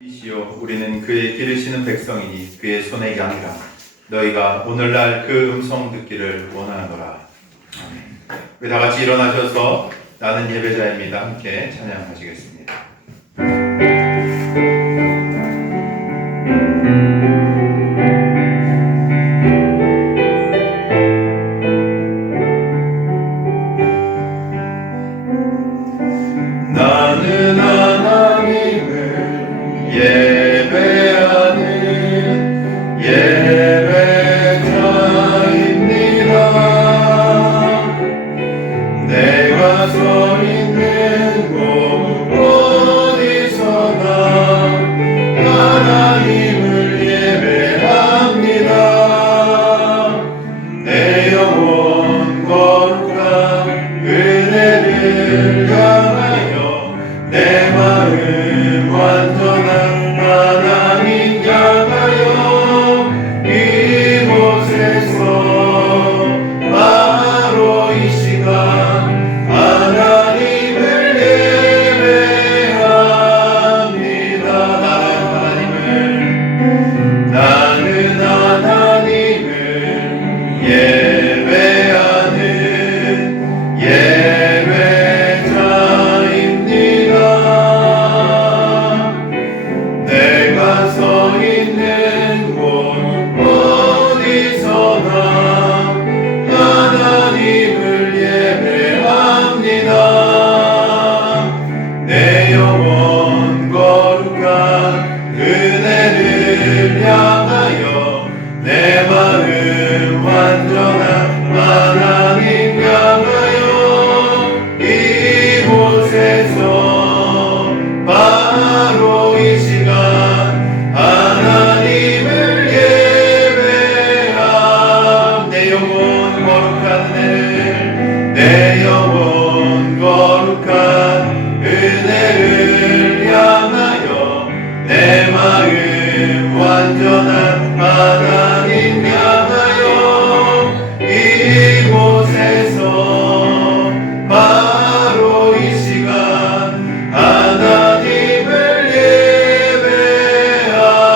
이시오, 우리는 그의 기르시는 백성이니 그의 손의 양이라. 너희가 오늘날 그 음성 듣기를 원하노라. 아멘. 우리 다 같이 일어나셔서 나는 예배자입니다. 함께 찬양하시겠습니다. 나는 하나님을 예배하는 예배자입니다. 내가 서 있는 곳 어디서나 하나님을 예배합니다. 내 영혼 거룩한 은혜를 향하여 내 마음 완전한 하나님 향하여 이곳에서 바로 이 시간 하나님을 예배합니다. 나는 하나님을 예배하는 예배자입니다. 내가 서 있는 곳 어디서나 하나님을 예배합니다. 내 영혼 거룩한 은혜를 향하여 내 마음 완전한 하나님 향하여 이곳에서 바로 이 시간 하나님을 예배함. 내 영혼 거룩한 은혜를 내 영혼 거룩한 은혜를 향하여 내 마음 완전한 하나님 향하여 이곳에서 바로 이 시간 하나님을 예배합니다.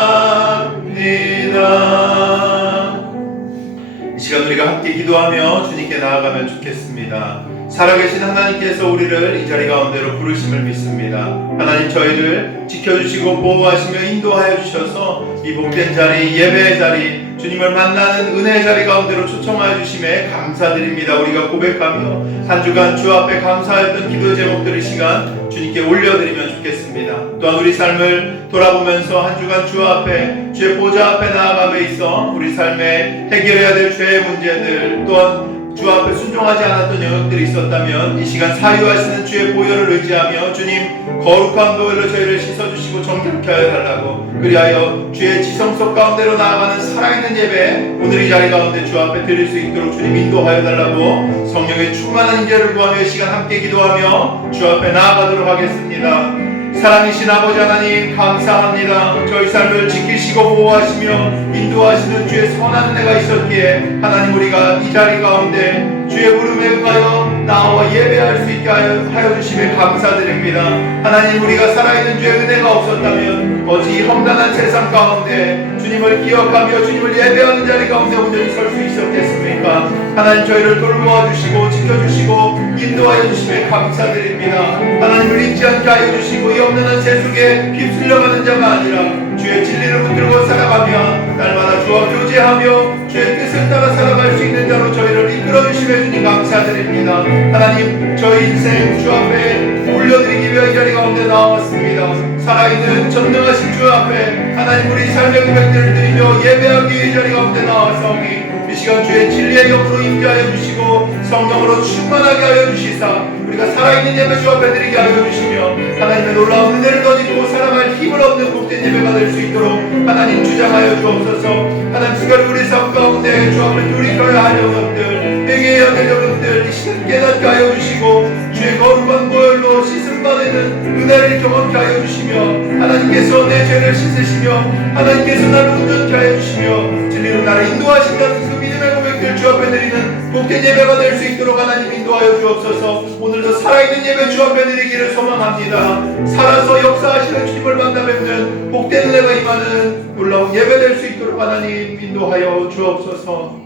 이 시간 우리가 함께 기도하며 주님께 나아가면 좋겠습니다. 살아계신 하나님께서 우리를 이 자리 가운데로 부르심을 믿습니다. 하나님 저희를 지켜주시고 보호하시며 인도하여 주셔서 이 복된 자리, 예배의 자리, 주님을 만나는 은혜의 자리 가운데로 초청하여 주심에 감사드립니다. 우리가 고백하며 한 주간 주 앞에 감사했던 기도 제목들을 시간 주님께 올려드리면 좋겠습니다. 또한 우리 삶을 돌아보면서 한 주간 주 앞에 주의 보좌 앞에 나아감에 있어 우리 삶에 해결해야 될 죄의 문제들, 또한 주 앞에 순종하지 않았던 영역들이 있었다면 이 시간 사유하시는 주의 보혈을 의지하며 주님 거룩한 보혈로 저희를 씻어주시고 정결케 하여 달라고, 그리하여 주의 지성소 가운데로 나아가는 살아있는 예배 오늘 이 자리 가운데 주 앞에 드릴 수 있도록 주님 인도하여 달라고 성령의 충만한 인재를 구하며 이 시간 함께 기도하며 주 앞에 나아가도록 하겠습니다. 사랑이신 아버지 하나님 감사합니다. 저희 삶을 지키시고 보호하시며 인도하시는 주의 선한 은혜가 있었기에 하나님 우리가 이 자리 가운데 주의 부름에 응하여 나와 예배할 수 있게 하여 주심에 감사드립니다. 하나님 우리가 살아있는 주의 은혜가 없었다면 어찌 이 험난한 세상 가운데 주님을 기억하며 주님을 예배하는 자리 가운데 온전히 설 수 있었겠습니까? 하나님 저희를 돌보아 주시고 지켜주시고 인도하여 주심에 감사드립니다. 하나님을 잊지 않게 하여 주시고 이 험난한 세속에 휩쓸려가는 자가 아니라 주의 진리를 붙들고 살아가며 날마다 주와 교제하며 주의 뜻을 따라 살아갈 수 있는 자로 저희를 이끌어 주심에 주님 감사드립니다. 하나님 저희 인생 주 앞에 올려드리기 위해 이 자리 가운데 나왔습니다. 살아있는 전능하신 주 앞에 하나님 우리 삶의 고백들을 드리며 예배하기 위해 이 자리 가운데 나와서오니 이 시간 주의 진리의 영으로 임재하여 주시고 성령으로 충만하게 하여 주시사 우리가 살아있는 예배 주 앞에 드리게 하여 주시며 하나님의 놀라운 은혜를 더디고 살아갈 힘을 얻는 복된 예배가 될 수 있도록 하나님 주장하여 주옵소서. 하나님 수고를 우리 삶 가운데 주 앞에 돌이켜야 할 영역들, 회개해야 될 영역들 이 시간 깨닫게 하여 주시고 주의 거룩한 보혈로 씻음 받는 은혜를 경험케 하여 주시며 하나님께서 내 죄를 씻으시며 하나님께서 나를 온전케 하여 주시며 진리로 나를 인도하신다는 그 믿음의 고백들 주 앞에 드리는 복된 예배가 될 수 있도록 하나님 인도하여 주옵소서. 오늘도 살아있는 예배 주 앞에 드리기를 소망합니다. 살아서 역사하시는 주님을 만나 뵙는 복된 은혜가 임하는 놀라운 예배 될 수 있도록 하나님 인도하여 주옵소서.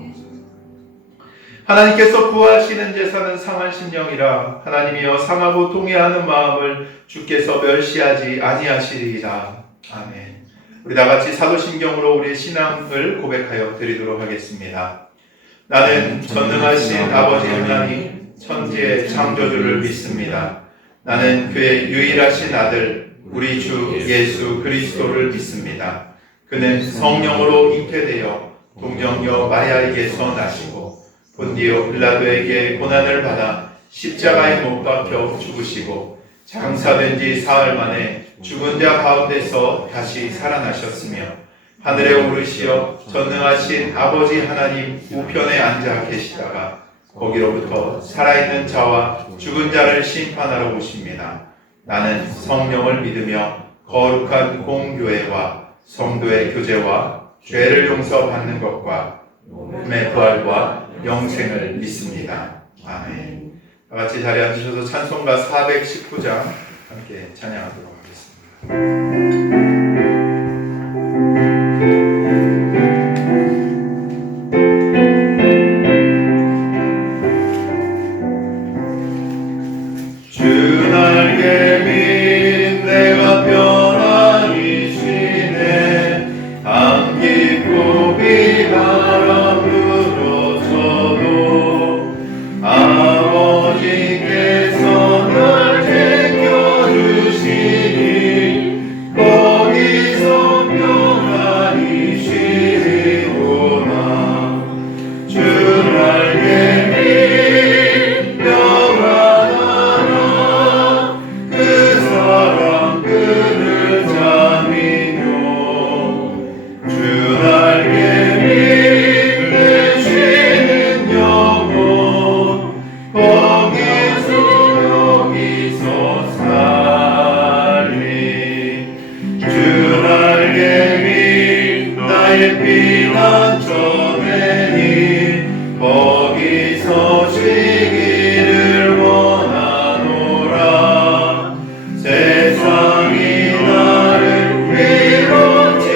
하나님께서 구하시는 제사는 상한 심령이라. 하나님이여 상하고 통회하는 마음을 주께서 멸시하지 아니하시리이다. 아멘. 우리 다같이 사도신경으로 우리의 신앙을 고백하여 드리도록 하겠습니다. 나는 전능하신 아버지 하나님 천지의 창조주를 믿습니다. 나는 그의 유일하신 아들 우리 주 예수 그리스도를 믿습니다. 그는 성령으로 잉태되어 동정녀 마리아에게서 나시고 본디오 빌라도에게 고난을 받아 십자가에 못 박혀 죽으시고 장사된 지 사흘 만에 죽은 자 가운데서 다시 살아나셨으며 하늘에 오르시어 전능하신 아버지 하나님 우편에 앉아 계시다가 거기로부터 살아있는 자와 죽은 자를 심판하러 오십니다. 나는 성령을 믿으며 거룩한 공교회와 성도의 교제와 죄를 용서받는 것과 몸의 부활과 영생을 믿습니다. 아멘. 다같이 자리에 앉으셔서 찬송가 419장 함께 찬양하도록 하겠습니다. 주 날개 민 내가 편안히 쉬네. 안 깊고 비바람 불어쳐도 아버지께서 날 지켜주시니 거기서 편안히 쉬리로다. 주 날개 민 평안하라. 그 사랑 그를 잠이며 주 날개 민 내 쉬는 영혼 거기서 살리. 주 날개 민 나의 피난처되니 거기서 쉬기를 원하노라. 세상이 나를 위로치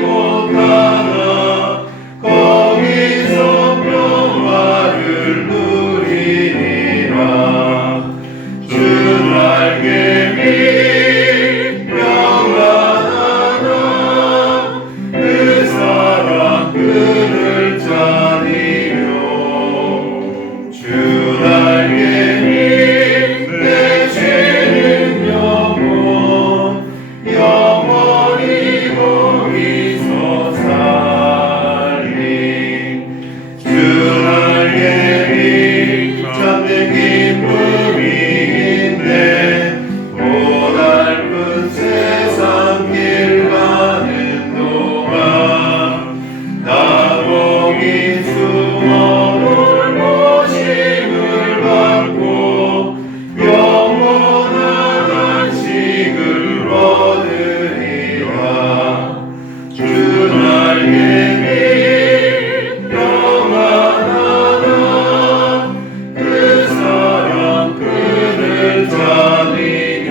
못하나 거기서 평화를 누리리라. 주 날개 민 평안하라. 그 사랑 그를 자니며 주 날개 민 내 쉬는 영혼 영원히 거기서 살리. 주 날개 민 참된 기쁨이 있네. 고달픈 세상 길 가는 동안 나복인 수모를 모심을 받고 영원한 안식을 얻으리라. 주 날개 민 평안하라. 그 사랑 그를 자니며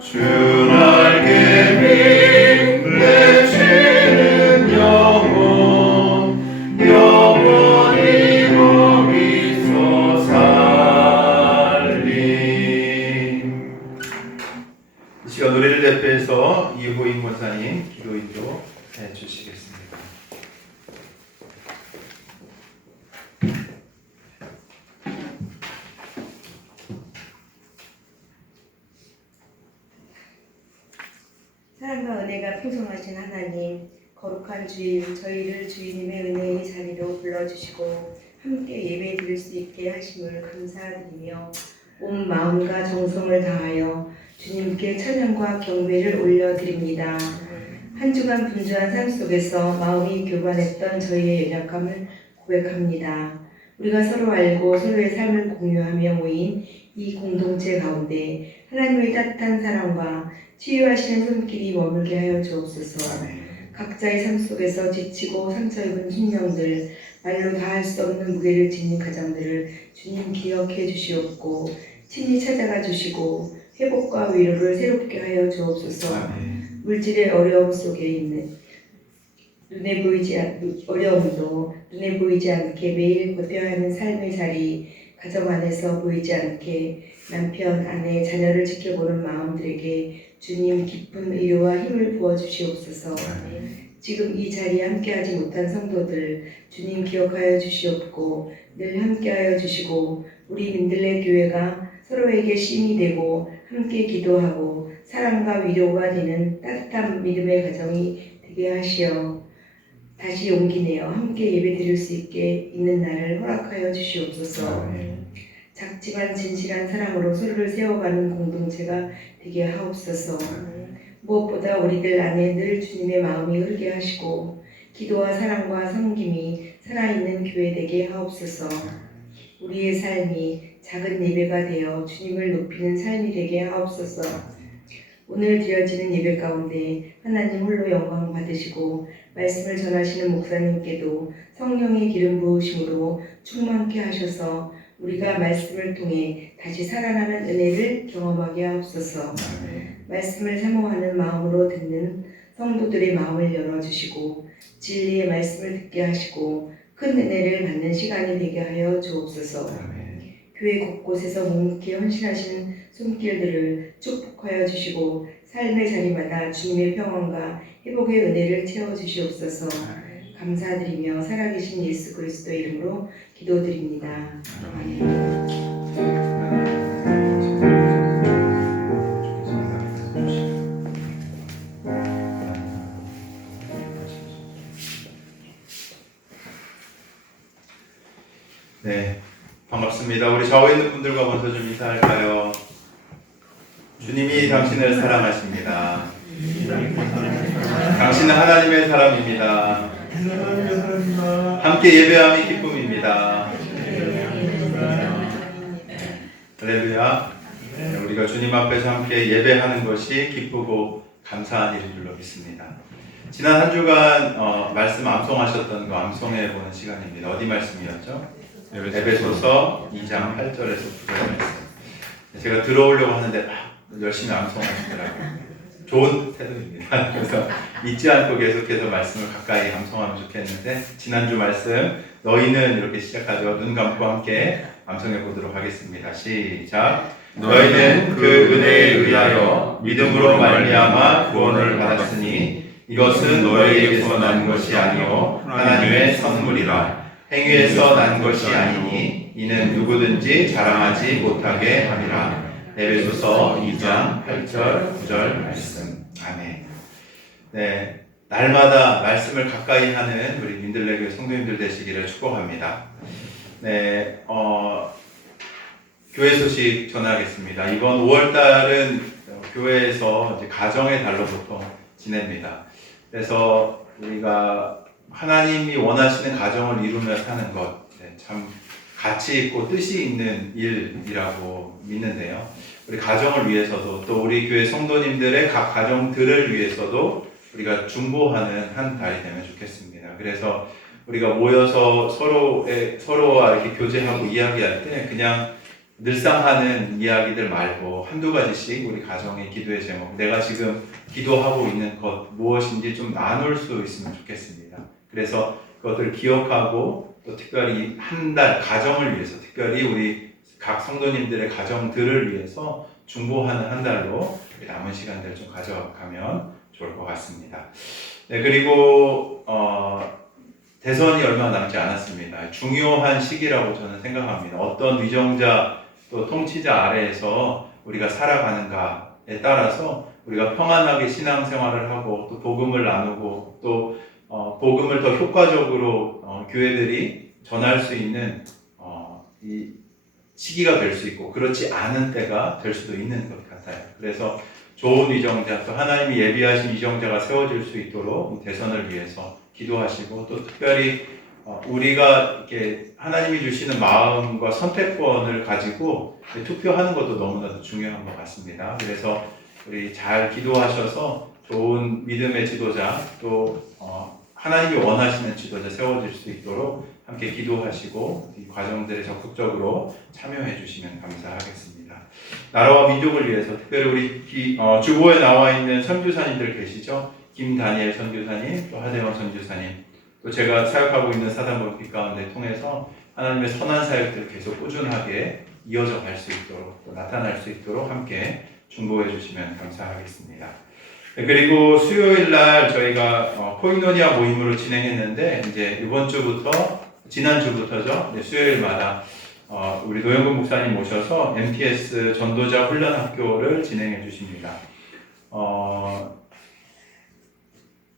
주 날개 민 내 쉬는 영혼 영원히 거기서 살리. 이 시간 노래를 대표해서 이호인 권사님 기도 인도 해주시겠습니다. 사랑과 은혜가 풍성하신 하나님, 거룩한 주일, 저희를 주님의 은혜의 자리로 불러주시고 함께 예배 드릴 수 있게 하심을 감사드리며 온 마음과 정성을 다하여 주님께 찬양과 경배를 올려드립니다. 한 주간 분주한 삶 속에서 마음이 교만했던 저희의 연약함을 고백합니다. 우리가 서로 알고 서로의 삶을 공유하며 모인 이 공동체 가운데 하나님의 따뜻한 사랑과 치유하시는 손길이 머물게 하여 주옵소서. 각자의 삶 속에서 지치고 상처 입은 심령들, 말로 다 할 수 없는 무게를 지닌 가정들을 주님 기억해 주시옵고 친히 찾아가 주시고 회복과 위로를 새롭게 하여 주옵소서. 아멘. 물질의 어려움 속에 있는 어려움도 눈에 보이지 않게 매일 버텨야 하는 삶의 자리, 가정 안에서 보이지 않게 남편, 아내, 자녀를 지켜보는 마음들에게 주님 깊은 위로와 힘을 부어 주시옵소서. 지금 이 자리에 함께하지 못한 성도들 주님 기억하여 주시옵고 늘 함께하여 주시고 우리 민들레 교회가 서로에게 힘이 되고 함께 기도하고 사랑과 위로가 되는 따뜻한 믿음의 가정이 되게 하시어 다시 용기 내어 함께 예배드릴 수 있게 있는 날을 허락하여 주시옵소서. 작지만 진실한 사랑으로 서로를 세워가는 공동체가 되게 하옵소서. 무엇보다 우리들 안에 늘 주님의 마음이 흐르게 하시고 기도와 사랑과 섬김이 살아있는 교회 되게 하옵소서. 우리의 삶이 작은 예배가 되어 주님을 높이는 삶이 되게 하옵소서. 오늘 드려지는 예배 가운데 하나님 홀로 영광 받으시고 말씀을 전하시는 목사님께도 성령의 기름 부으심으로 충만케 하셔서 우리가 말씀을 통해 다시 살아나는 은혜를 경험하게 하옵소서. 말씀을 사모하는 마음으로 듣는 성도들의 마음을 열어주시고 진리의 말씀을 듣게 하시고 큰 은혜를 받는 시간이 되게 하여 주옵소서. 교회 곳곳에서 묵묵히 헌신하시는 손길들을 축복하여 주시고 삶의 자리마다 주님의 평안과 회복의 은혜를 채워주시옵소서. 감사드리며 살아계신 예수 그리스도 이름으로 기도드립니다. 아멘. 네, 반갑습니다. 우리 좌우에 있는 분들과 먼저 좀 인사할까요? 주님이 당신을 사랑하십니다. 당신은 하나님의 사람입니다. 함께 예배함이 기쁨입니다. 할렐루야. 우리가 주님 앞에서 함께 예배하는 것이 기쁘고 감사한 일인 줄로 믿습니다. 지난 한 주간 말씀 암송하셨던 그 암송해 보는 시간입니다. 어디 말씀이었죠? 에베소서 2장 8절에서 9절 말씀. 제가 들어오려고 하는데 막 열심히 암송하시더라고요. 좋은 태도입니다. 그래서 잊지 않고 계속해서 말씀을 가까이 암송하면 좋겠는데 지난주 말씀 너희는 이렇게 시작하죠. 눈 감고 함께 암송해 보도록 하겠습니다. 시작. 너희는 그 은혜에 의하여 믿음으로 말미암아 구원을 받았으니 이것은 너희에게서 난 것이 아니요 하나님의 선물이라. 행위에서 난 것이 아니니 이는 누구든지 자랑하지 못하게 함이라. 에베소서 2장 8절 9절 말씀. 아멘. 네, 날마다 말씀을 가까이 하는 우리 민들레교회 성도님들 되시기를 축복합니다. 네, 교회 소식 전하겠습니다. 이번 5월달은 교회에서 이제 가정의 달로 보통 지냅니다. 그래서 우리가 하나님이 원하시는 가정을 이루며 사는 것, 참 가치 있고 뜻이 있는 일이라고 믿는데요. 우리 가정을 위해서도 또 우리 교회 성도님들의 각 가정들을 위해서도 우리가 중보하는 한 달이 되면 좋겠습니다. 그래서 우리가 모여서 서로와 이렇게 교제하고 이야기할 때 그냥 늘상 하는 이야기들 말고 한두 가지씩 우리 가정의 기도의 제목, 내가 지금 기도하고 있는 것 무엇인지 좀 나눌 수 있으면 좋겠습니다. 그래서 그것들을 기억하고 또 특별히 한 달 가정을 위해서, 특별히 우리 각 성도님들의 가정들을 위해서 중보하는 한 달로 남은 시간들을 좀 가져가면 좋을 것 같습니다. 네, 그리고 대선이 얼마 남지 않았습니다. 중요한 시기라고 저는 생각합니다. 어떤 위정자 또 통치자 아래에서 우리가 살아가는가에 따라서 우리가 평안하게 신앙생활을 하고 또 복음을 나누고 또 복음을 더 효과적으로 교회들이 전할 수 있는 이 시기가 될 수 있고 그렇지 않은 때가 될 수도 있는 것 같아요. 그래서 좋은 위정자, 또 하나님이 예비하신 위정자가 세워질 수 있도록 대선을 위해서 기도하시고 또 특별히 우리가 이렇게 하나님이 주시는 마음과 선택권을 가지고 투표하는 것도 너무나도 중요한 것 같습니다. 그래서 우리 잘 기도하셔서 좋은 믿음의 지도자 또 하나님이 원하시는 지도자 세워질 수 있도록 함께 기도하시고 이 과정들에 적극적으로 참여해 주시면 감사하겠습니다. 나라와 민족을 위해서 특별히 우리 주보에 나와 있는 선교사님들 계시죠? 김다니엘 선교사님, 또 하대원 선교사님, 또 제가 사역하고 있는 사단법기 가운데 통해서 하나님의 선한 사역들을 계속 꾸준하게 이어져 갈 수 있도록 또 나타날 수 있도록 함께 중보해 주시면 감사하겠습니다. 그리고 수요일 날 저희가 코이노니아 모임으로 진행했는데 이제 이번 주부터 지난 주부터죠. 수요일마다 우리 노영근 목사님 모셔서 MTS 전도자 훈련 학교를 진행해 주십니다.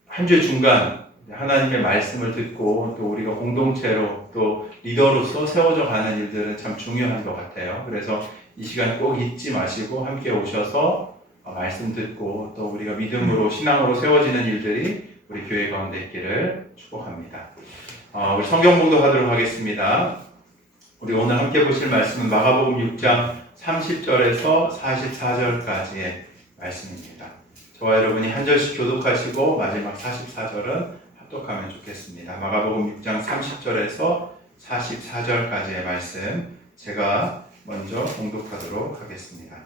한 주 중간 하나님의 말씀을 듣고 또 우리가 공동체로 또 리더로서 세워져 가는 일들은 참 중요한 것 같아요. 그래서 이 시간 꼭 잊지 마시고 함께 오셔서 말씀 듣고 또 우리가 믿음으로 신앙으로 세워지는 일들이 우리 교회 가운데 있기를 축복합니다. 우리 성경 봉독하도록 하겠습니다. 우리 오늘 함께 보실 말씀은 마가복음 6장 30절에서 44절까지의 말씀입니다. 저와 여러분이 한 절씩 교독하시고 마지막 44절은 합독하면 좋겠습니다. 마가복음 6장 30절에서 44절까지의 말씀 제가 먼저 봉독하도록 하겠습니다.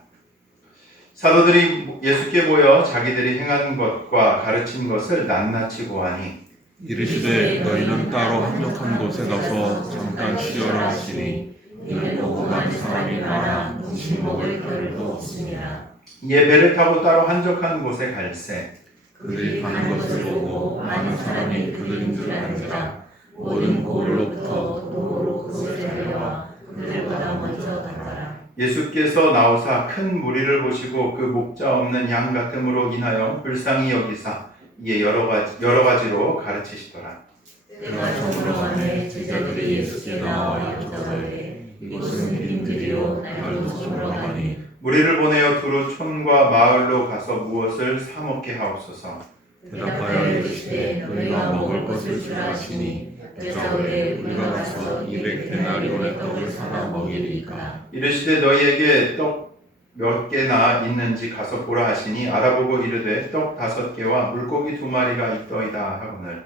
사도들이 예수께 모여 자기들이 행한 것과 가르친 것을 낱낱이 고하니 이르시되 너희는 따로 한적한 곳에 가서 잠깐 쉬어라 하시니 이를 보고 많은 사람이 많아 음식 먹을 겨를도 없습니다. 이에 배를 타고 따로 한적한 곳에 갈새 그들이 가는 것을 보고 많은 사람이 그들인 줄 알지라 모든 고을로부터 도로 그것을 달려와 그들보다 먼저 갔더라. 예수께서 나오사 큰 무리를 보시고 그 목자 없는 양 같음으로 인하여 불쌍히 여기사 이에 여러 가지로 가르치시더라. 때가 저물어 가매 제자들이 예수께 나와 여쭤가되 이곳은 빈들이요 날도 저물어 가니 무리를 보내어 두루 촌과 마을로 가서 무엇을 사 먹게 하옵소서. 대답하여 이르시되 너희가 먹을 것을 주라 하시니 여짜오되 우리가 가서 200데나리온의 떡을 사다 먹이리이까. 이르시되 너희에게 떡 몇 개나 있는지 가서 보라 하시니 알아보고 이르되 떡 5개와 물고기 2마리가 있더이다 하거늘.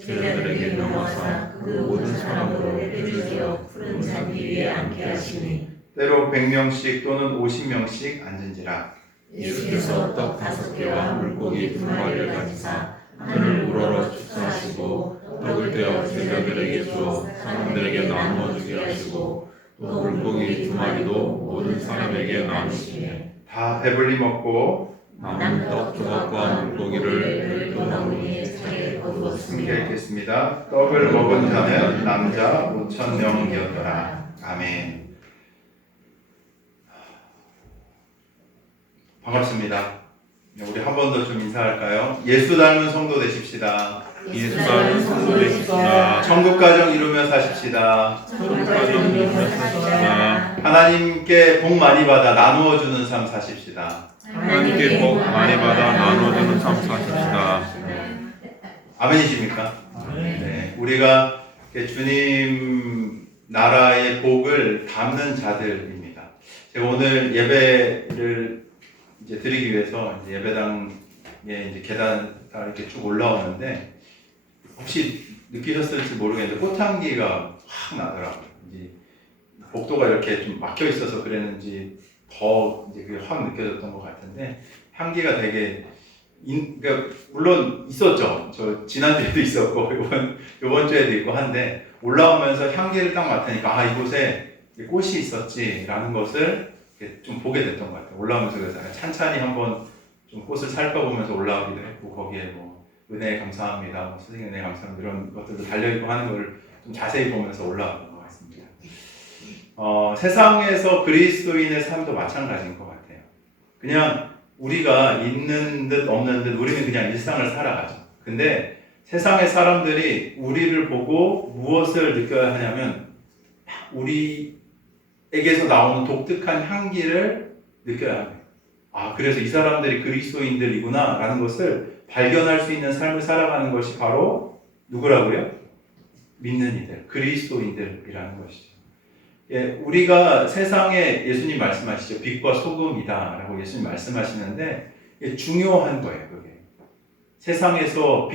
제자들에게 명하사 그 모든 사람으로 배를 지어 푸른 잔디 위에 앉게 하시니 때로 100명씩 또는 50명씩 앉은지라. 예수께서 떡 5개와 물고기 2마리를 가지사 하늘을 우러러 축사하시고 떡을 떼어 제자들에게 주어 사람들에게 나누어 주게 하시고 또 물고기 2마리도 모든 사람에게 나누시니 다 배불리 먹고 남은 떡 조각과 물고기를 별도 나무에 차에 함께 거두었습니다. 읽겠습니다. 떡을 먹은 자는 남자 5,000명이었더라. 아멘. 반갑습니다. 우리 한 번 더 좀 인사할까요? 예수 닮은 성도 되십시다. 예수 닮은 성도 되십시다. 천국 가정 이루며 사십시다. 천국 가정 이루며 사십시다. 하나님께 복 많이 받아 나누어 주는 삶 사십시다. 하나님께 복 많이 받아 나눠주는 삶 사십시다. 아멘이십니까? 네, 우리가 주님 나라의 복을 담는 자들입니다. 제가 오늘 예배를 이제 드리기 위해서 이제 예배당에 이제 계단 이렇게 쭉 올라오는데 혹시 느끼셨을지 모르겠는데 꽃향기가 확 나더라고요. 이제 복도가 이렇게 좀 막혀 있어서 그랬는지 더 이제 그게 확 느껴졌던 것 같은데 향기가 되게 그러니까 물론 있었죠. 저 지난주에도 있었고 이번 주에도 있고 한데 올라오면서 향기를 딱 맡으니까 아 이곳에 꽃이 있었지라는 것을 좀 보게 됐던 것 같아요. 올라오면서 그래서 찬찬히 한번 좀 꽃을 살펴보면서 올라오기도 했고 거기에 뭐 은혜 감사합니다, 뭐 선생님 은혜 감사합니다 이런 것들도 달려있고 하는 걸 좀 자세히 보면서 올라왔던 것 같습니다. 세상에서 그리스도인의 삶도 마찬가지인 것 같아요. 그냥 우리가 있는 듯 없는 듯 우리는 그냥 일상을 살아가죠. 근데 세상의 사람들이 우리를 보고 무엇을 느껴야 하냐면 우리에게서 나오는 독특한 향기를 느껴야 합니다. 아, 그래서 이 사람들이 그리스도인들이구나 라는 것을 발견할 수 있는 삶을 살아가는 것이 바로 누구라고요? 믿는 이들, 그리스도인들이라는 것이죠. 예, 우리가 세상에 예수님 말씀하시죠. 빛과 소금이다 라고 예수님 말씀하시는데 중요한 거예요. 그게 세상에서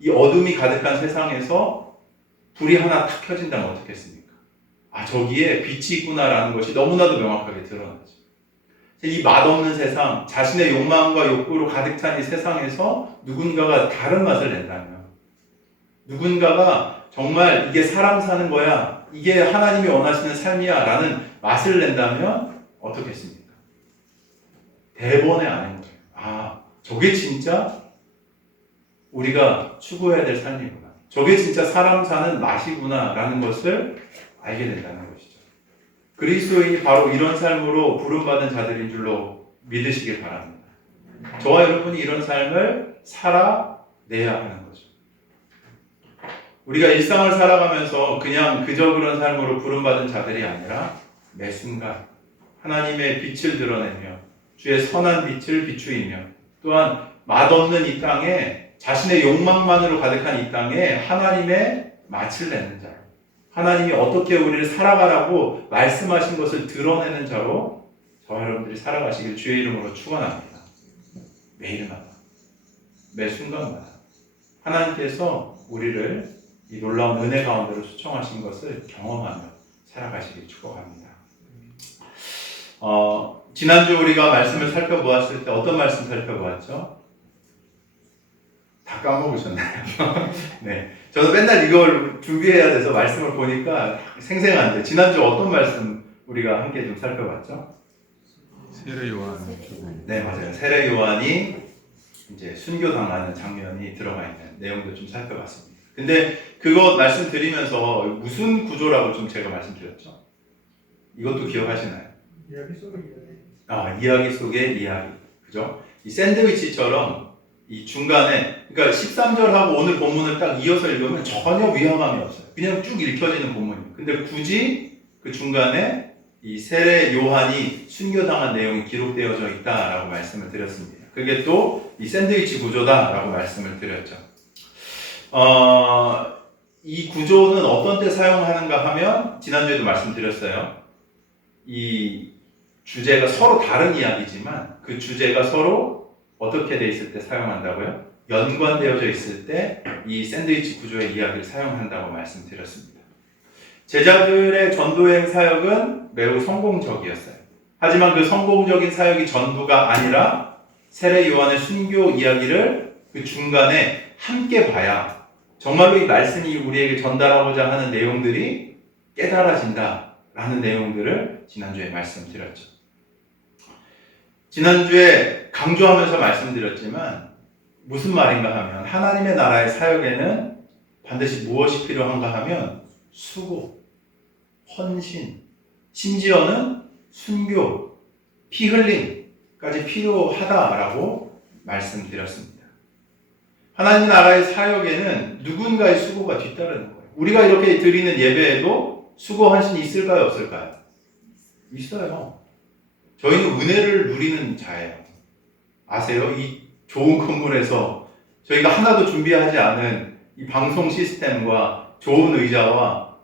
이 어둠이 가득한 세상에서 불이 하나 탁 켜진다면 어떻겠습니까? 아, 저기에 빛이 있구나라는 것이 너무나도 명확하게 드러나죠. 이 맛없는 세상, 자신의 욕망과 욕구로 가득 찬 이 세상에서 누군가가 다른 맛을 낸다면, 누군가가 정말 이게 사람 사는 거야, 이게 하나님이 원하시는 삶이야 라는 맛을 낸다면 어떻겠습니까? 대번에 아는 거예요. 아, 저게 진짜 우리가 추구해야 될 삶이구나. 저게 진짜 사람 사는 맛이구나 라는 것을 알게 된다는 것이죠. 그리스도인이 바로 이런 삶으로 부름받은 자들인 줄로 믿으시길 바랍니다. 저와 여러분이 이런 삶을 살아내야 하는 거죠. 우리가 일상을 살아가면서 그냥 그저 그런 삶으로 부름받은 자들이 아니라 매 순간 하나님의 빛을 드러내며 주의 선한 빛을 비추이며 또한 맛없는 이 땅에 자신의 욕망만으로 가득한 이 땅에 하나님의 맛을 내는 자, 하나님이 어떻게 우리를 살아가라고 말씀하신 것을 드러내는 자로 저와 여러분들이 살아가시길 주의 이름으로 축원합니다. 매일마다, 매 순간마다 하나님께서 우리를 이 놀라운 은혜 가운데로 초청하신 것을 경험하며 살아가시길 축복합니다. 지난주 우리가 말씀을 살펴보았을 때 어떤 말씀 살펴보았죠? 다 까먹으셨나요? 네, 저도 맨날 이걸 준비해야 돼서 말씀을 보니까 생생한데 지난주 어떤 말씀 우리가 함께 좀 살펴봤죠? 세례 요한. 네, 맞아요. 세례 요한이 이제 순교당하는 장면이 들어가 있는 내용도 좀 살펴봤습니다. 근데 그거 말씀드리면서 무슨 구조라고 좀 제가 말씀드렸죠? 이것도 기억하시나요? 이야기 속의 이야기. 이야기 속의 이야기. 그죠? 이 샌드위치처럼 이 중간에, 그러니까 13절하고 오늘 본문을 딱 이어서 읽으면 전혀 위험함이 없어요. 그냥 쭉 읽혀지는 본문이에요. 근데 굳이 그 중간에 이 세례 요한이 순교당한 내용이 기록되어져 있다라고 말씀을 드렸습니다. 그게 또 이 샌드위치 구조다라고 말씀을 드렸죠. 이 구조는 어떤 때 사용하는가 하면 지난주에도 말씀드렸어요. 이 주제가 서로 다른 이야기지만 그 주제가 서로 어떻게 돼 있을 때 사용한다고요? 연관되어져 있을 때 이 샌드위치 구조의 이야기를 사용한다고 말씀드렸습니다. 제자들의 전도행 사역은 매우 성공적이었어요. 하지만 그 성공적인 사역이 전부가 아니라 세례 요한의 순교 이야기를 그 중간에 함께 봐야 정말로 이 말씀이 우리에게 전달하고자 하는 내용들이 깨달아진다라는 내용들을 지난주에 말씀드렸죠. 지난주에 강조하면서 말씀드렸지만 무슨 말인가 하면 하나님의 나라의 사역에는 반드시 무엇이 필요한가 하면 수고, 헌신, 심지어는 순교, 피 흘림까지 필요하다라고 말씀드렸습니다. 하나님 나라의 사역에는 누군가의 수고가 뒤따르는 거예요. 우리가 이렇게 드리는 예배에도 수고, 헌신이 있을까요? 없을까요? 있어요. 저희는 은혜를 누리는 자예요. 아세요? 이 좋은 건물에서 저희가 하나도 준비하지 않은 이 방송 시스템과 좋은 의자와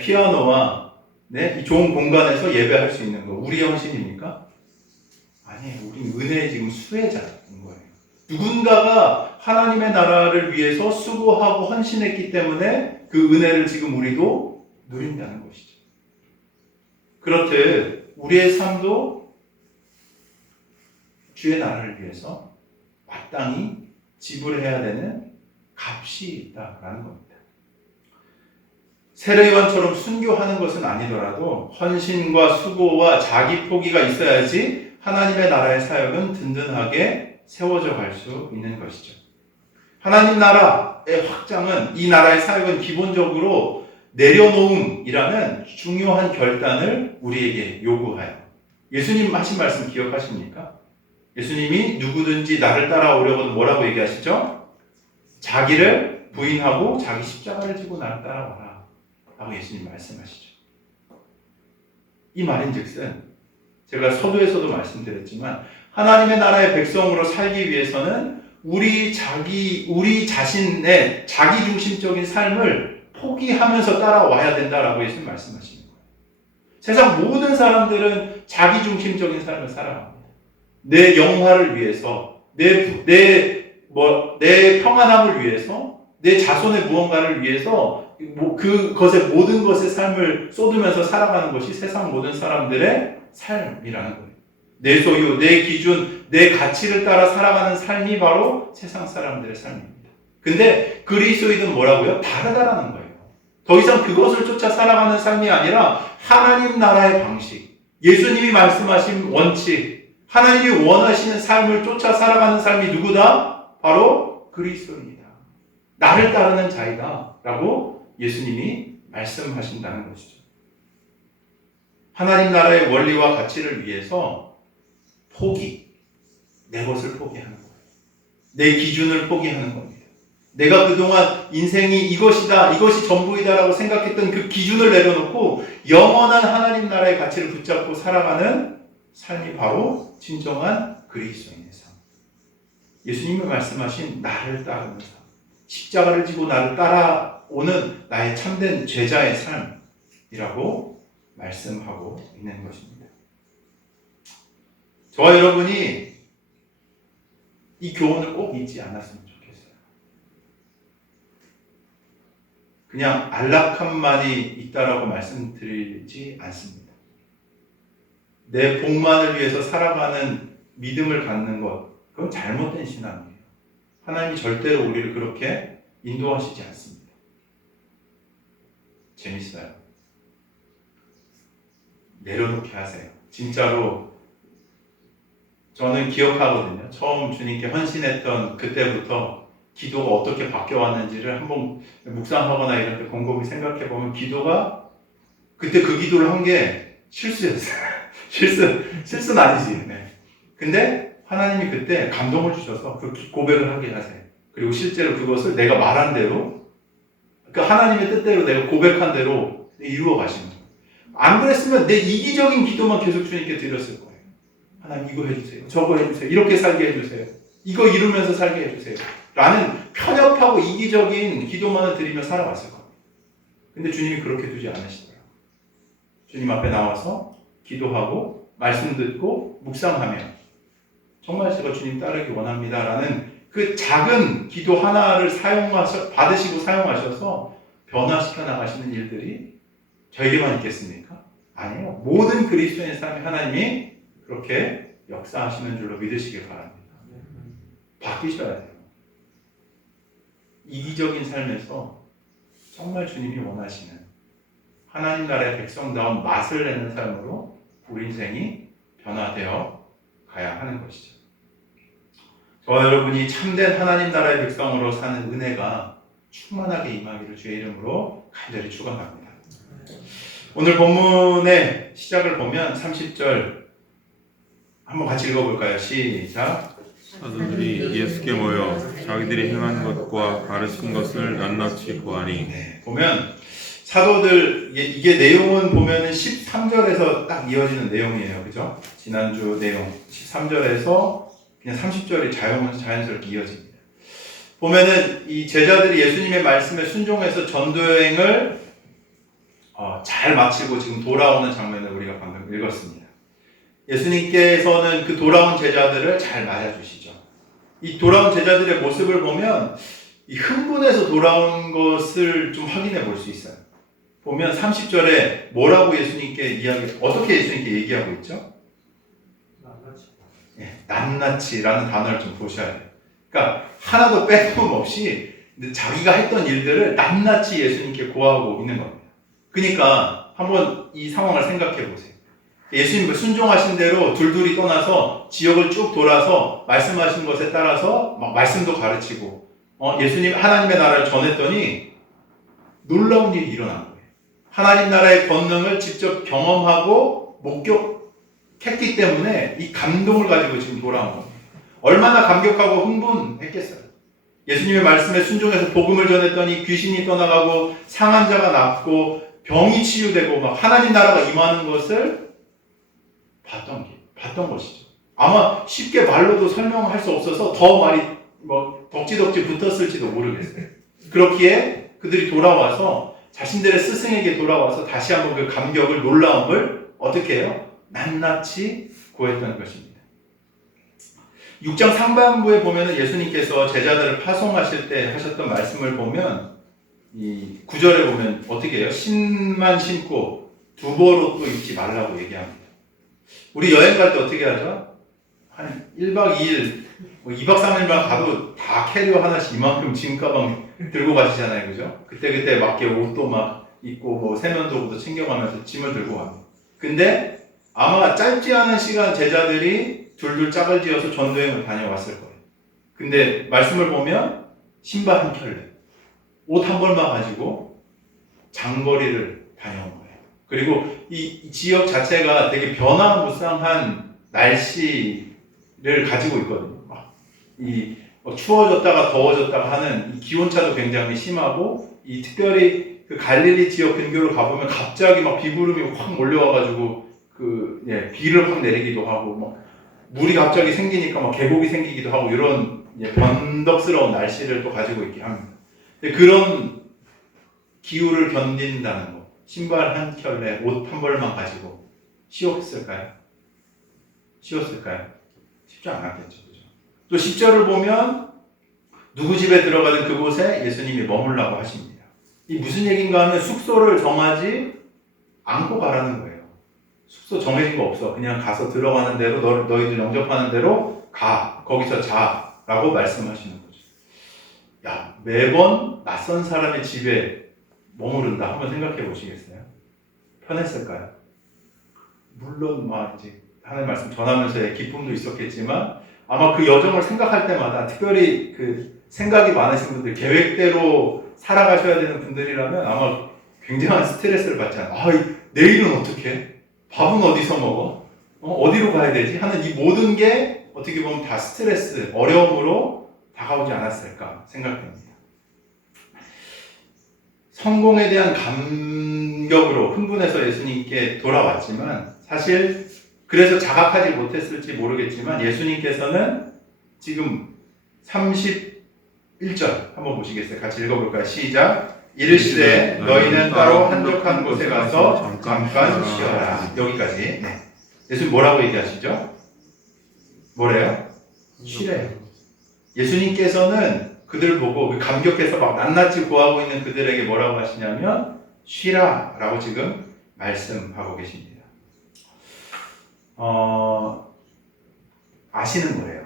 피아노와 이 좋은 공간에서 예배할 수 있는 거 우리의 헌신입니까? 아니에요. 우리는 은혜의 지금 수혜자인 거예요. 누군가가 하나님의 나라를 위해서 수고하고 헌신했기 때문에 그 은혜를 지금 우리도 누린다는 것이죠. 그렇듯 우리의 삶도 주의 나라를 위해서 마땅히 지불해야 되는 값이 있다라는 겁니다. 세례 요한처럼 순교하는 것은 아니더라도 헌신과 수고와 자기 포기가 있어야지 하나님의 나라의 사역은 든든하게 세워져 갈 수 있는 것이죠. 하나님 나라의 확장은, 이 나라의 사역은 기본적으로 내려놓음이라는 중요한 결단을 우리에게 요구해요. 예수님 하신 말씀 기억하십니까? 예수님이 누구든지 나를 따라오려거든 뭐라고 얘기하시죠? 자기를 부인하고 자기 십자가를 지고 나를 따라와라 라고 예수님 말씀하시죠. 이 말인즉슨 제가 서두에서도 말씀드렸지만 하나님의 나라의 백성으로 살기 위해서는 우리 자신의 자기중심적인 삶을 포기하면서 따라와야 된다라고 예수님 말씀하시는 거예요. 세상 모든 사람들은 자기중심적인 삶을 살아갑니다. 내 영화를 위해서, 내 내 평안함을 위해서, 내 자손의 무언가를 위해서 그것의 모든 것의 삶을 쏟으면서 살아가는 것이 세상 모든 사람들의 삶이라는 거예요. 내 소유, 내 기준, 내 가치를 따라 살아가는 삶이 바로 세상 사람들의 삶입니다. 근데 그리스도인은 뭐라고요? 다르다라는 거예요. 더 이상 그것을 쫓아 살아가는 삶이 아니라 하나님 나라의 방식, 예수님이 말씀하신 원칙, 하나님이 원하시는 삶을 쫓아 살아가는 삶이 누구다? 바로 그리스도입니다. 나를 따르는 자이다 라고 예수님이 말씀하신다는 것이죠. 하나님 나라의 원리와 가치를 위해서 내 것을 포기하는 거예요. 내 기준을 포기하는 겁니다. 내가 그동안 인생이 이것이다, 이것이 전부이다라고 생각했던 그 기준을 내려놓고 영원한 하나님 나라의 가치를 붙잡고 살아가는 삶이 바로 진정한 그리스도인의 삶. 예수님이 말씀하신 나를 따르는 삶, 십자가를 지고 나를 따라오는 나의 참된 제자의 삶이라고 말씀하고 있는 것입니다. 저와 여러분이 이 교훈을 꼭 잊지 않았으면 좋겠어요. 그냥 안락함만이 있다라고 말씀드리지 않습니다. 내 복만을 위해서 살아가는 믿음을 갖는 것, 그건 잘못된 신앙이에요. 하나님이 절대로 우리를 그렇게 인도하시지 않습니다. 재밌어요. 내려놓게 하세요. 진짜로 저는 기억하거든요. 처음 주님께 헌신했던 그때부터 기도가 어떻게 바뀌어왔는지를 한번 묵상하거나 이럴 때 곰곰이 생각해보면 기도가 그때 그 기도를 한 게 실수였어요. 실수는 아니지. 네. 근데 하나님이 그때 감동을 주셔서 그 고백을 하게 하세요. 그리고 실제로 그것을 내가 말한 대로, 그러니까 하나님의 뜻대로 내가 고백한 대로 이루어 가시는 거예요. 안 그랬으면 내 이기적인 기도만 계속 주님께 드렸을 거예요. 하나님 이거 해주세요. 저거 해주세요. 이렇게 살게 해주세요. 이거 이루면서 살게 해주세요. 라는 편협하고 이기적인 기도만을 드리며 살아왔을 겁니다. 근데 주님이 그렇게 두지 않으시더라고요. 주님 앞에 나와서 기도하고 말씀 듣고 묵상하며 정말 제가 주님 따르기 원합니다 라는 그 작은 기도 하나를 받으시고 사용하셔서 변화시켜 나가시는 일들이 저에게만 있겠습니까? 아니에요. 모든 그리스도인의 삶에 하나님이 그렇게 역사하시는 줄로 믿으시길 바랍니다. 바뀌셔야 돼요. 이기적인 삶에서 정말 주님이 원하시는 하나님 나라의 백성다운 맛을 내는 삶으로 우리 인생이 변화되어 가야 하는 것이죠. 저와 여러분이 참된 하나님 나라의 백성으로 사는 은혜가 충만하게 임하기를 주의 이름으로 간절히 축원합니다. 오늘 본문의 시작을 보면 30절 한번 같이 읽어볼까요? 시작. 사도들이 예수께 모여 자기들이 행한 것과 가르친 것을 낱낱이 보아니. 네, 보면 사도들 이게 내용은 보면은 13절에서 딱 이어지는 내용이에요. 그죠? 지난주 내용 13절에서 그냥 30절이 자연스럽게 이어집니다. 보면은 이 제자들이 예수님의 말씀에 순종해서 전도여행을 잘 마치고 지금 돌아오는 장면을 우리가 방금 읽었습니다. 예수님께서는 그 돌아온 제자들을 잘 맞아주시죠. 이 돌아온 제자들의 모습을 보면 이 흥분해서 돌아온 것을 좀 확인해 볼 수 있어요. 보면 30절에 뭐라고 어떻게 예수님께 얘기하고 있죠? 낱낱이라는 단어를 좀 보셔야 돼요. 그러니까 하나도 빼놓음없이 자기가 했던 일들을 낱낱이 예수님께 고하고 있는 겁니다. 그러니까 한번 이 상황을 생각해 보세요. 예수님 순종하신 대로 둘둘이 떠나서 지역을 쭉 돌아서 말씀하신 것에 따라서 막 말씀도 가르치고 예수님 하나님의 나라를 전했더니 놀라운 일이 일어난 거예요. 하나님 나라의 권능을 직접 경험하고 목격했기 때문에 이 감동을 가지고 지금 돌아온 겁니다. 얼마나 감격하고 흥분했겠어요. 예수님의 말씀에 순종해서 복음을 전했더니 귀신이 떠나가고 상한 자가 낫고 병이 치유되고 막 하나님 나라가 임하는 것을 봤던 것이죠. 아마 쉽게 말로도 설명할 수 없어서 더 말이 덕지덕지 붙었을지도 모르겠어요. 그렇기에 그들이 돌아와서 자신들의 스승에게 돌아와서 다시 한번 그 감격을, 놀라움을 어떻게 해요? 낱낱이 고했던 것입니다. 6장 상반부에 보면은 예수님께서 제자들을 파송하실 때 하셨던 말씀을 보면 이 9절에 보면 어떻게 해요? 신만 신고 두벌옷도 입지 말라고 얘기합니다. 우리 여행 갈 때 어떻게 하죠? 한 1박 2일, 뭐 2박 3일만 가도 다 캐리어 하나씩 이만큼 짐 가방 들고 가시잖아요. 그죠? 그때 맞게 옷도 막 입고 뭐 세면도구도 챙겨가면서 짐을 들고 갑니다. 근데 아마 짧지 않은 시간 제자들이 둘둘 짝을 지어서 전도행을 다녀왔을 거예요. 근데 말씀을 보면 신발 한 켤레, 옷 한 벌만 가지고 장거리를 다녀온 거예요. 그리고 이 지역 자체가 되게 변화무쌍한 날씨를 가지고 있거든요. 추워졌다가 더워졌다가 하는 이 기온차도 굉장히 심하고, 이 특별히 그 갈릴리 지역 근교를 가보면 갑자기 막 비구름이 확 몰려와가지고 비를 확 내리기도 하고, 막 물이 갑자기 생기니까 막 계곡이 생기기도 하고, 이런 변덕스러운 날씨를 또 가지고 있게 합니다. 근데 그런 기후를 견딘다는 거, 신발 한 켤레, 옷 한 벌만 가지고 쉬웠을까요? 쉽지 않았겠죠. 그죠? 또 10절을 보면 누구 집에 들어가든 그곳에 예수님이 머물라고 하십니다. 이 무슨 얘기인가 하면 숙소를 정하지 않고 가라는 거예요. 숙소 정해진 거 없어. 그냥 가서 들어가는 대로 너희들 영접하는 대로 가. 거기서 자. 라고 말씀하시는 거죠. 야, 매번 낯선 사람의 집에 머무른다. 한번 생각해 보시겠어요? 편했을까요? 물론 이제 하나님 말씀 전하면서의 기쁨도 있었겠지만, 아마 그 여정을 생각할 때마다, 특별히 그 생각이 많으신 분들, 계획대로 살아가셔야 되는 분들이라면 아마 굉장한 스트레스를 받지 않아요. 내일은 어떻게? 밥은 어디서 먹어? 어디로 가야 되지? 하는 이 모든 게 어떻게 보면 다 스트레스, 어려움으로 다가오지 않았을까 생각됩니다. 성공에 대한 감격으로 흥분해서 예수님께 돌아왔지만, 사실 그래서 자각하지 못했을지 모르겠지만 예수님께서는 지금 31절 한번 보시겠어요? 같이 읽어볼까요? 시작. 이르시되 너희는 따로 한적한 곳에 가서 잠깐 쉬어라. 여기까지. 네. 예수님 뭐라고 얘기하시죠? 뭐래요? 쉬래요. 예수님께서는 그들을 보고 감격해서 막 낱낱이 구하고 있는 그들에게 뭐라고 하시냐면 쉬라 라고 지금 말씀하고 계십니다. 아시는 거예요.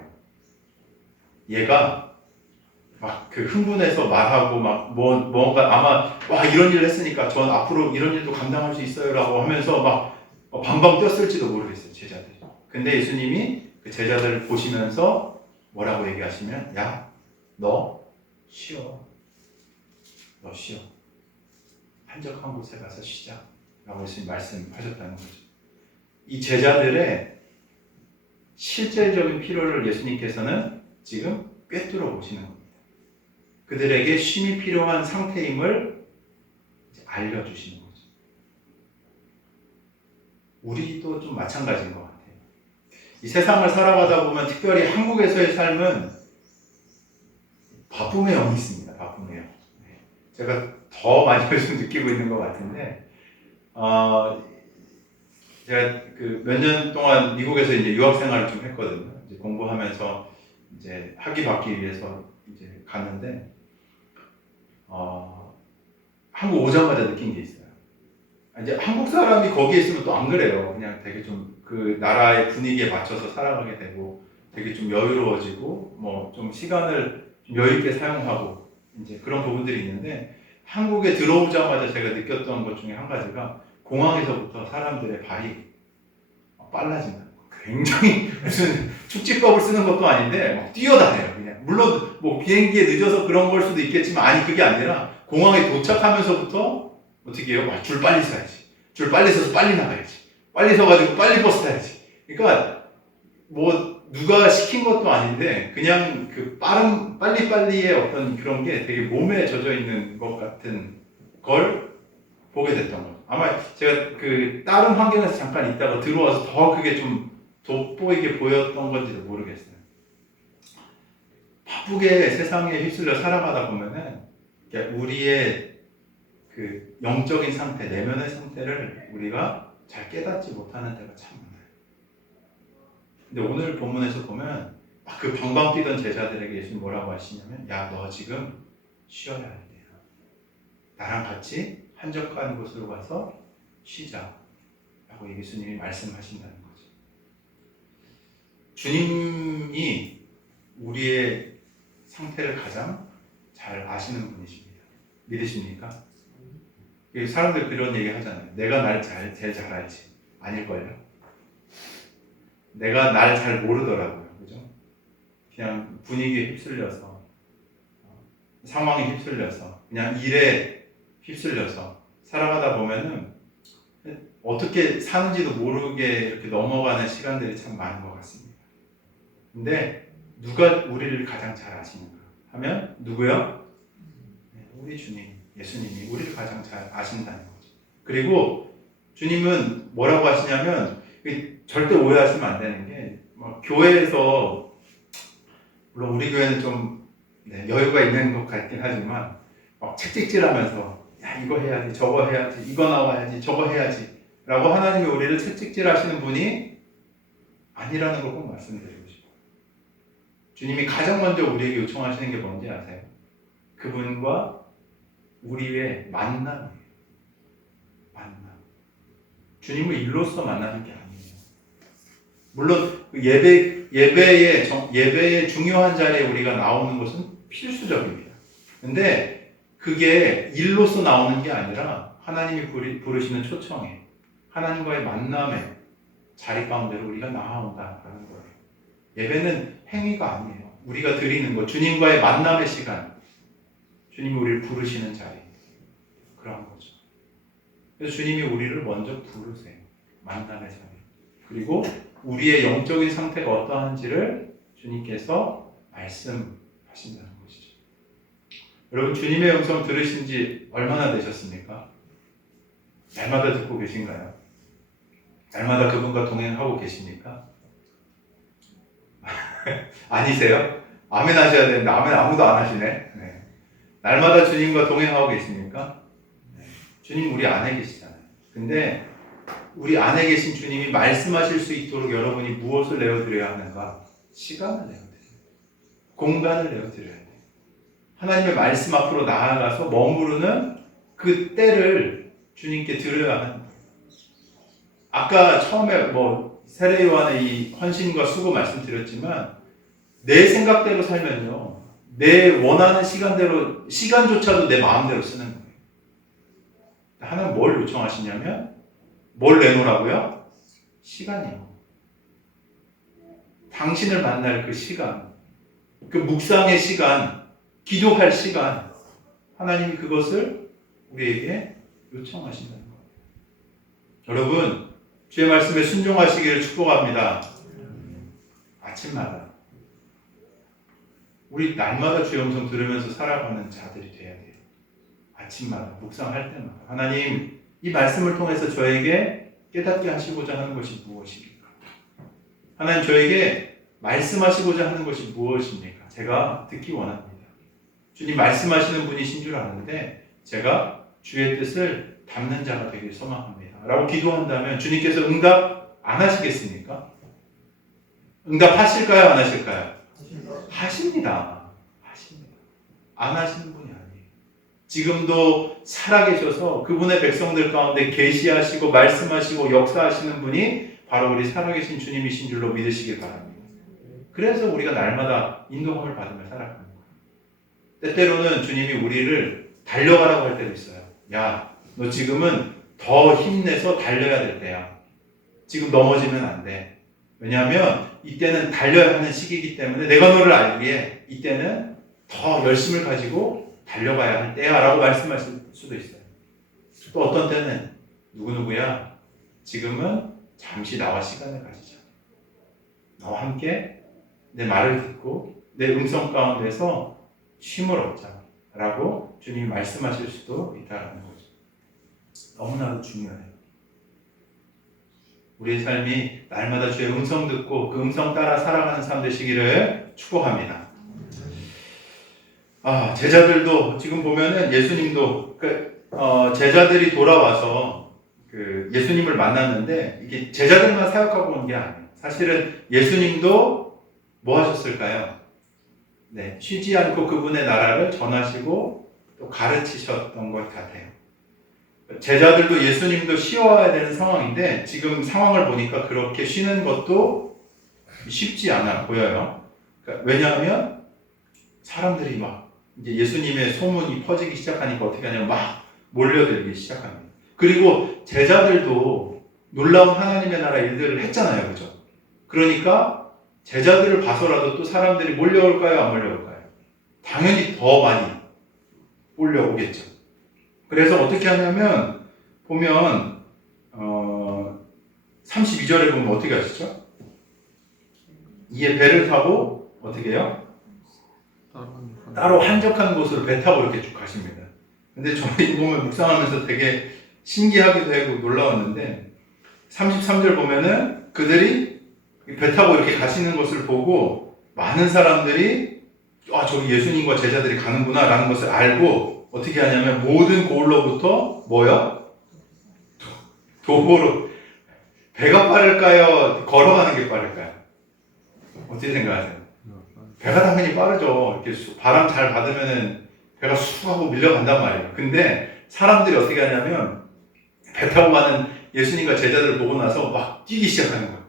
얘가 막 그 흥분해서 말하고 막 뭔가 아마 와 이런 일을 했으니까 전 앞으로 이런 일도 감당할 수 있어요 라고 하면서 막 방방 뛰었을지도 모르겠어요, 제자들이. 근데 예수님이 그 제자들을 보시면서 뭐라고 얘기하시면, 야, 너 쉬어. 한적한 곳에 가서 쉬자 라고 예수님 말씀하셨다는 거죠. 이 제자들의 실질적인 필요를 예수님께서는 지금 꿰뚫어 보시는 겁니다. 그들에게 쉼이 필요한 상태임을 알려주시는 거죠. 우리도 좀 마찬가지인 것 같아요. 이 세상을 살아가다 보면 특별히 한국에서의 삶은 바쁨의 영이 있습니다. 바쁨의 영. 제가 더 많이 요즘 느끼고 있는 것 같은데, 제가 그 몇 년 동안 미국에서 이제 유학 생활을 좀 했거든요. 이제 공부하면서 이제 학위 받기 위해서 이제 갔는데, 한국 오자마자 느낀 게 있어요. 이제 한국 사람이 거기에 있으면 또 안 그래요. 그냥 되게 좀 그 나라의 분위기에 맞춰서 살아가게 되고, 되게 좀 여유로워지고, 뭐 좀 시간을 좀 여유 있게 사용하고, 이제 그런 부분들이 있는데, 한국에 들어오자마자 제가 느꼈던 것 중에 한 가지가 공항에서부터 사람들의 발이 빨라진다. 굉장히 무슨 축지법을 쓰는 것도 아닌데 막 뛰어다녀요. 그냥 물론 뭐 비행기에 늦어서 그런 걸 수도 있겠지만, 아니 그게 아니라 공항에 도착하면서부터 어떻게 해요? 줄 빨리 서야지. 줄 빨리 서서 빨리 나가야지. 빨리 서가지고 빨리 버스 타야지. 그러니까 뭐 누가 시킨 것도 아닌데 그냥 그 빨리빨리의 어떤 그런 게 되게 몸에 젖어 있는 것 같은 걸 보게 됐던 거죠. 아마 제가 그 다른 환경에서 잠깐 있다가 들어와서 더 그게 좀 돋보이게 보였던 건지도 모르겠어요. 바쁘게 세상에 휩쓸려 살아가다 보면은 우리의 그 영적인 상태, 내면의 상태를 우리가 잘 깨닫지 못하는 때가 참 많아요. 근데 오늘 본문에서 보면 그 방방 뛰던 제자들에게 예수님 뭐라고 하시냐면, 야, 너 지금 쉬어야 할 때야. 나랑 같이 한적한 곳으로 가서 쉬자. 라고 예수님이 말씀하신다는 거죠. 주님이 우리의 상태를 가장 잘 아시는 분이십니다. 믿으십니까? 사람들 그런 얘기 하잖아요. 내가 날 제일 잘 알지. 아닐걸요? 내가 날 잘 모르더라고요. 그죠? 그냥 분위기에 휩쓸려서, 상황에 휩쓸려서, 그냥 일에 휩쓸려서 살아가다 보면은 어떻게 사는지도 모르게 이렇게 넘어가는 시간들이 참 많은 것 같습니다. 근데 누가 우리를 가장 잘 아시는가 하면 누구요? 우리 주님, 예수님이 우리를 가장 잘 아신다는 거죠. 그리고 주님은 뭐라고 하시냐면, 절대 오해하시면 안 되는 게, 교회에서, 물론 우리 교회는 좀 여유가 있는 것 같긴 하지만 막 책찍질하면서 야, 이거 해야지, 저거 해야지, 이거 나와야지, 저거 해야지 라고 하나님이 우리를 채찍질하시는 분이 아니라는 걸 꼭 말씀드리고 싶어요. 주님이 가장 먼저 우리에게 요청하시는 게 뭔지 아세요? 그분과 우리의 만남이에요. 만남. 주님을 일로서 만나는 게 아니에요. 물론 예배의 중요한 자리에 우리가 나오는 것은 필수적입니다. 근데 그게 일로서 나오는 게 아니라 하나님이 부르시는 초청에, 하나님과의 만남의 자리 가운데로 우리가 나아온다는 거예요. 예배는 행위가 아니에요. 우리가 드리는 것, 주님과의 만남의 시간, 주님이 우리를 부르시는 자리, 그런 거죠. 그래서 주님이 우리를 먼저 부르세요. 만남의 자리. 그리고 우리의 영적인 상태가 어떠한지를 주님께서 말씀하신다는 것이죠. 여러분, 주님의 음성 들으신 지 얼마나 되셨습니까? 날마다 듣고 계신가요? 날마다 그분과 동행하고 계십니까? 아니세요? 아멘 하셔야 되는데 아멘 아무도 안 하시네. 네. 날마다 주님과 동행하고 계십니까? 네. 주님 우리 안에 계시잖아요. 근데 우리 안에 계신 주님이 말씀하실 수 있도록 여러분이 무엇을 내어드려야 하는가? 시간을 내어드려야 돼요. 공간을 내어드려야 돼요. 하나님의 말씀 앞으로 나아가서 머무르는 그 때를 주님께 드려야 하는 거예요. 아까 처음에 세례 요한의 이 헌신과 수고 말씀드렸지만, 내 생각대로 살면요, 내 원하는 시간대로, 시간조차도 내 마음대로 쓰는 거예요. 하나님 뭘 요청하시냐면, 뭘 내놓으라고요? 시간이요. 당신을 만날 그 시간, 그 묵상의 시간, 기도할 시간, 하나님이 그것을 우리에게 요청하신다는 거예요. 여러분, 주의 말씀에 순종하시기를 축복합니다. 아침마다 우리 날마다 주의 음성 들으면서 살아가는 자들이 돼야 돼요. 아침마다 묵상할 때마다 하나님, 이 말씀을 통해서 저에게 깨닫게 하시고자 하는 것이 무엇입니까? 하나님, 저에게 말씀하시고자 하는 것이 무엇입니까? 제가 듣기 원합니다. 주님 말씀하시는 분이신 줄 아는데 제가 주의 뜻을 담는 자가 되길 소망합니다. 라고 기도한다면 주님께서 응답 안 하시겠습니까? 응답하실까요? 안 하실까요? 하십니다. 하십니다. 안 하시는 분이 아니에요. 지금도 살아계셔서 그분의 백성들 가운데 계시하시고 말씀하시고 역사하시는 분이 바로 우리 살아계신 주님이신 줄로 믿으시길 바랍니다. 그래서 우리가 날마다 인도함을 받으며 살아가는 거예요. 때때로는 주님이 우리를 달려가라고 할 때도 있어요. 야, 너 지금은 더 힘내서 달려야 될 때야. 지금 넘어지면 안 돼. 왜냐하면 이때는 달려야 하는 시기이기 때문에 내가 너를 알기에 이때는 더 열심을 가지고 달려가야 할 때야 라고 말씀하실 수도 있어요. 또 어떤 때는 누구누구야, 지금은 잠시 나와 시간을 가지자. 나와 함께 내 말을 듣고 내 음성 가운데서 쉼을 얻자 라고 주님이 말씀하실 수도 있다는 거죠. 너무나도 중요해요. 우리의 삶이 날마다 주의 음성 듣고 그 음성 따라 살아가는 삶 되시기를 축복합니다. 제자들도 지금 보면은 예수님도 제자들이 돌아와서 예수님을 만났는데 이게 제자들만 생각하고 온 게 아니에요. 사실은 예수님도 뭐 하셨을까요? 네, 쉬지 않고 그분의 나라를 전하시고 또 가르치셨던 것 같아요. 제자들도 예수님도 쉬어야 되는 상황인데 지금 상황을 보니까 그렇게 쉬는 것도 쉽지 않아 보여요. 그러니까 왜냐하면 사람들이 막 이제 예수님의 소문이 퍼지기 시작하니까 어떻게 하냐면 막 몰려들기 시작합니다. 그리고 제자들도 놀라운 하나님의 나라 일들을 했잖아요. 그죠? 그러니까 제자들을 봐서라도 또 사람들이 몰려올까요? 안 몰려올까요? 당연히 더 많이 몰려오겠죠. 그래서 어떻게 하냐면 보면 32절에 보면 어떻게 하시죠? 이에 배를 타고 어떻게 해요? 따로 한적한 곳으로 배 타고 이렇게 쭉 가십니다. 근데 저희 보면 묵상하면서 되게 신기하기도 하고 놀라웠는데 33절 보면은 그들이 배 타고 이렇게 가시는 것을 보고 많은 사람들이 저기 예수님과 제자들이 가는구나 라는 것을 알고 어떻게 하냐면 모든 고을로부터 뭐요? 도보로. 배가 빠를까요? 걸어가는 게 빠를까요? 어떻게 생각하세요? 배가 당연히 빠르죠. 이렇게 바람 잘 받으면은 배가 쑥 하고 밀려간단 말이에요. 근데 사람들이 어떻게 하냐면 배 타고 가는 예수님과 제자들을 보고 나서 막 뛰기 시작하는 거예요.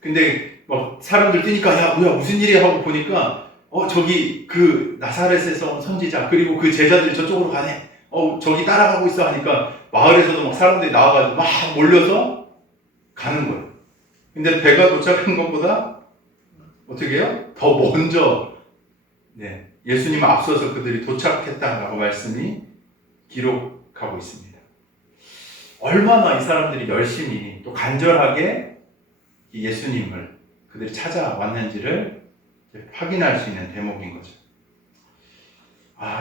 근데 막 사람들 뛰니까 야 뭐야 무슨 일이야 하고 보니까 저기 그 나사렛에서 온 선지자 그리고 그 제자들이 저쪽으로 가네. 저기 따라가고 있어 하니까 마을에서도 막 사람들이 나와가지고 막 몰려서 가는 거예요. 근데 배가 도착한 것보다 어떻게 해요? 더 먼저 예수님 앞서서 그들이 도착했다라고 말씀이 기록하고 있습니다. 얼마나 이 사람들이 열심히 또 간절하게 예수님을 그들이 찾아왔는지를 확인할 수 있는 대목인 거죠.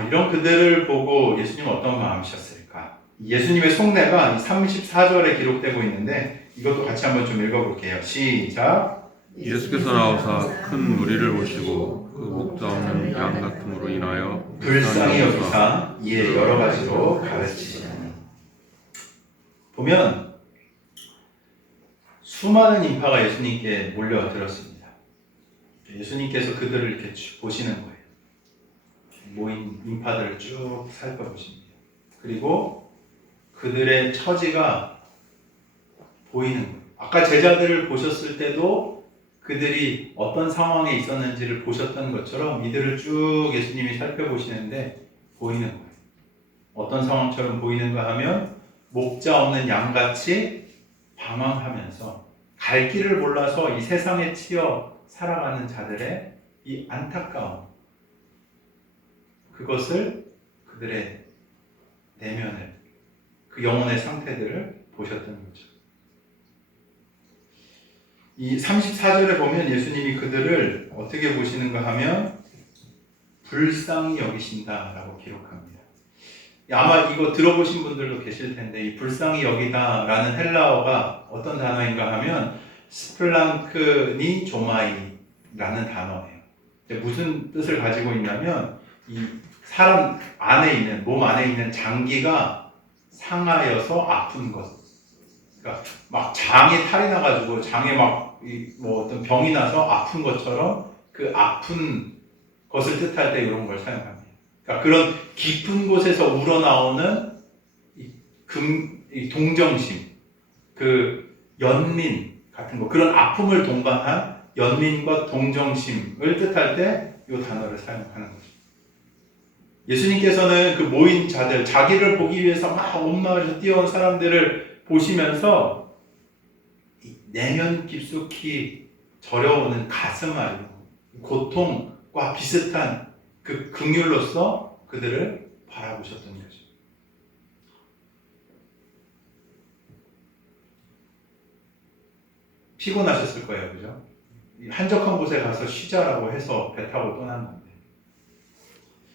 이런 그들을 보고 예수님은 어떤 마음이셨을까? 예수님의 속내가 34절에 기록되고 있는데 이것도 같이 한번 좀 읽어볼게요. 시작. 예수께서 나오사 큰 무리를 보시고 그 목자 없는 양 같음으로 인하여 불쌍히 여기사 이에 여러 가지로 가르치시니. 보면 수많은 인파가 예수님께 몰려들었습니다. 예수님께서 그들을 이렇게 보시는 거예요. 모인 인파들을 쭉 살펴보십니다. 그리고 그들의 처지가 보이는 거예요. 아까 제자들을 보셨을 때도 그들이 어떤 상황에 있었는지를 보셨던 것처럼 이들을 쭉 예수님이 살펴보시는데 보이는 거예요. 어떤 상황처럼 보이는가 하면 목자 없는 양같이 방황하면서 갈 길을 몰라서 이 세상에 치여 살아가는 자들의 이 안타까움, 그것을 그들의 내면을, 그 영혼의 상태들을 보셨던 거죠. 이 34절에 보면 예수님이 그들을 어떻게 보시는가 하면 불쌍히 여기신다라고 기록합니다. 아마 이거 들어보신 분들도 계실 텐데 이 불쌍히 여기다라는 헬라어가 어떤 단어인가 하면 스플랑크니 조마이라는 단어예요. 무슨 뜻을 가지고 있냐면 이 사람 안에 있는, 몸 안에 있는 장기가 상하여서 아픈 것. 그러니까 막 장에 탈이 나가지고 장에 막 뭐 어떤 병이 나서 아픈 것처럼 그 아픈 것을 뜻할 때 이런 걸 사용합니다. 그러니까 그런 깊은 곳에서 우러나오는 이 동정심, 그 연민 같은 거, 그런 아픔을 동반한 연민과 동정심을 뜻할 때 이 단어를 사용하는 거죠. 예수님께서는 그 모인 자들, 자기를 보기 위해서 막 온 마을에서 뛰어온 사람들을 보시면서 내면 깊숙이 저려오는 가슴 앓고 고통과 비슷한 그 긍휼로서 그들을 바라보셨던 거죠. 피곤하셨을 거예요, 그죠? 한적한 곳에 가서 쉬자라고 해서 배 타고 떠난 건데,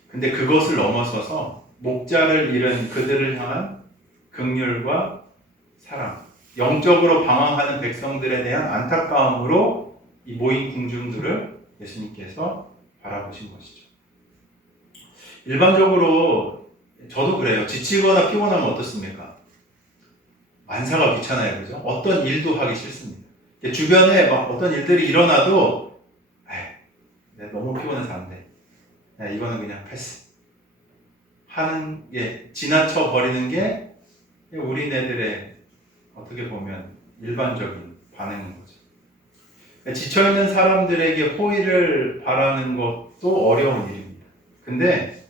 근데 그것을 넘어서서 목자를 잃은 그들을 향한 긍휼과 사랑, 영적으로 방황하는 백성들에 대한 안타까움으로 이 모인 궁중들을 예수님께서 바라보신 것이죠. 일반적으로 저도 그래요. 지치거나 피곤하면 어떻습니까? 만사가 귀찮아요, 그죠? 어떤 일도 하기 싫습니다. 주변에 막 어떤 일들이 일어나도 내가 너무 피곤해서 안 돼. 야, 이거는 그냥 패스. 하는 게, 지나쳐 버리는 게 우리네들의 어떻게 보면 일반적인 반응인 거죠. 지쳐있는 사람들에게 호의를 바라는 것도 어려운 일입니다. 근데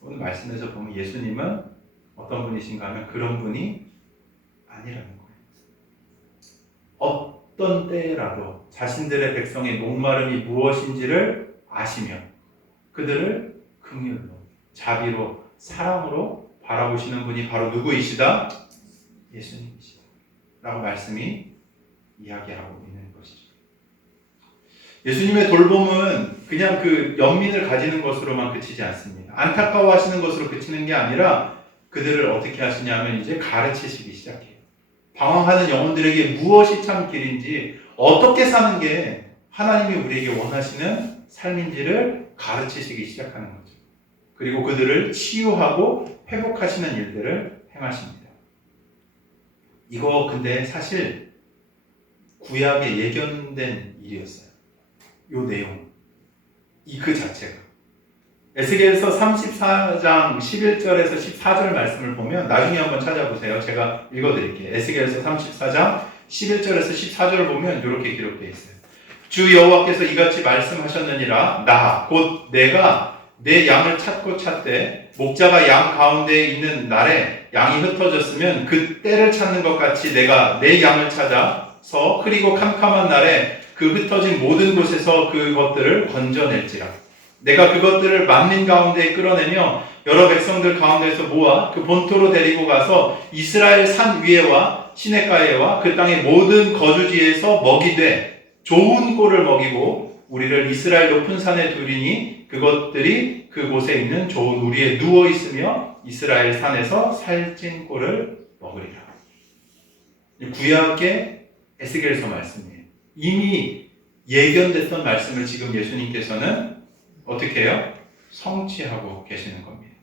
오늘 말씀에서 보면 예수님은 어떤 분이신가 하면 그런 분이 아니라는 거예요. 어떤 때라도 자신들의 백성의 목마름이 무엇인지를 아시며 그들을 긍휼로, 자비로, 사랑으로 바라보시는 분이 바로 누구이시다? 예수님이시다 라고 말씀이 이야기하고 있는 것이죠. 예수님의 돌봄은 그냥 그 연민을 가지는 것으로만 그치지 않습니다. 안타까워하시는 것으로 그치는 게 아니라 그들을 어떻게 하시냐면 이제 가르치시기 시작해요. 방황하는 영혼들에게 무엇이 참 길인지, 어떻게 사는 게 하나님이 우리에게 원하시는 삶인지를 가르치시기 시작하는 거죠. 그리고 그들을 치유하고 회복하시는 일들을 행하십니다. 이거 근데 사실 구약에 예견된 일이었어요. 요 내용, 그 자체가. 에스겔서 34장 11절에서 14절 말씀을 보면 나중에 한번 찾아보세요. 제가 읽어드릴게요. 에스겔서 34장 11절에서 14절을 보면 이렇게 기록되어 있어요. 주 여호와께서 이같이 말씀하셨느니라. 나 곧 내가 내 양을 찾고 찾되 목자가 양 가운데에 있는 날에 양이 흩어졌으면 그 때를 찾는 것 같이 내가 내 양을 찾아서 흐리고 캄캄한 날에 그 흩어진 모든 곳에서 그것들을 건져낼지라. 내가 그것들을 만민 가운데 끌어내며 여러 백성들 가운데서 모아 그 본토로 데리고 가서 이스라엘 산 위에와 시냇가에와 그 땅의 모든 거주지에서 먹이되 좋은 꼴을 먹이고 우리를 이스라엘 높은 산에 두리니 그것들이 그곳에 있는 좋은 우리에 누워 있으며 이스라엘 산에서 살찐 꼴을 먹으리라. 구약의 에스겔서 말씀이에요. 이미 예견됐던 말씀을 지금 예수님께서는 어떻게 해요? 성취하고 계시는 겁니다.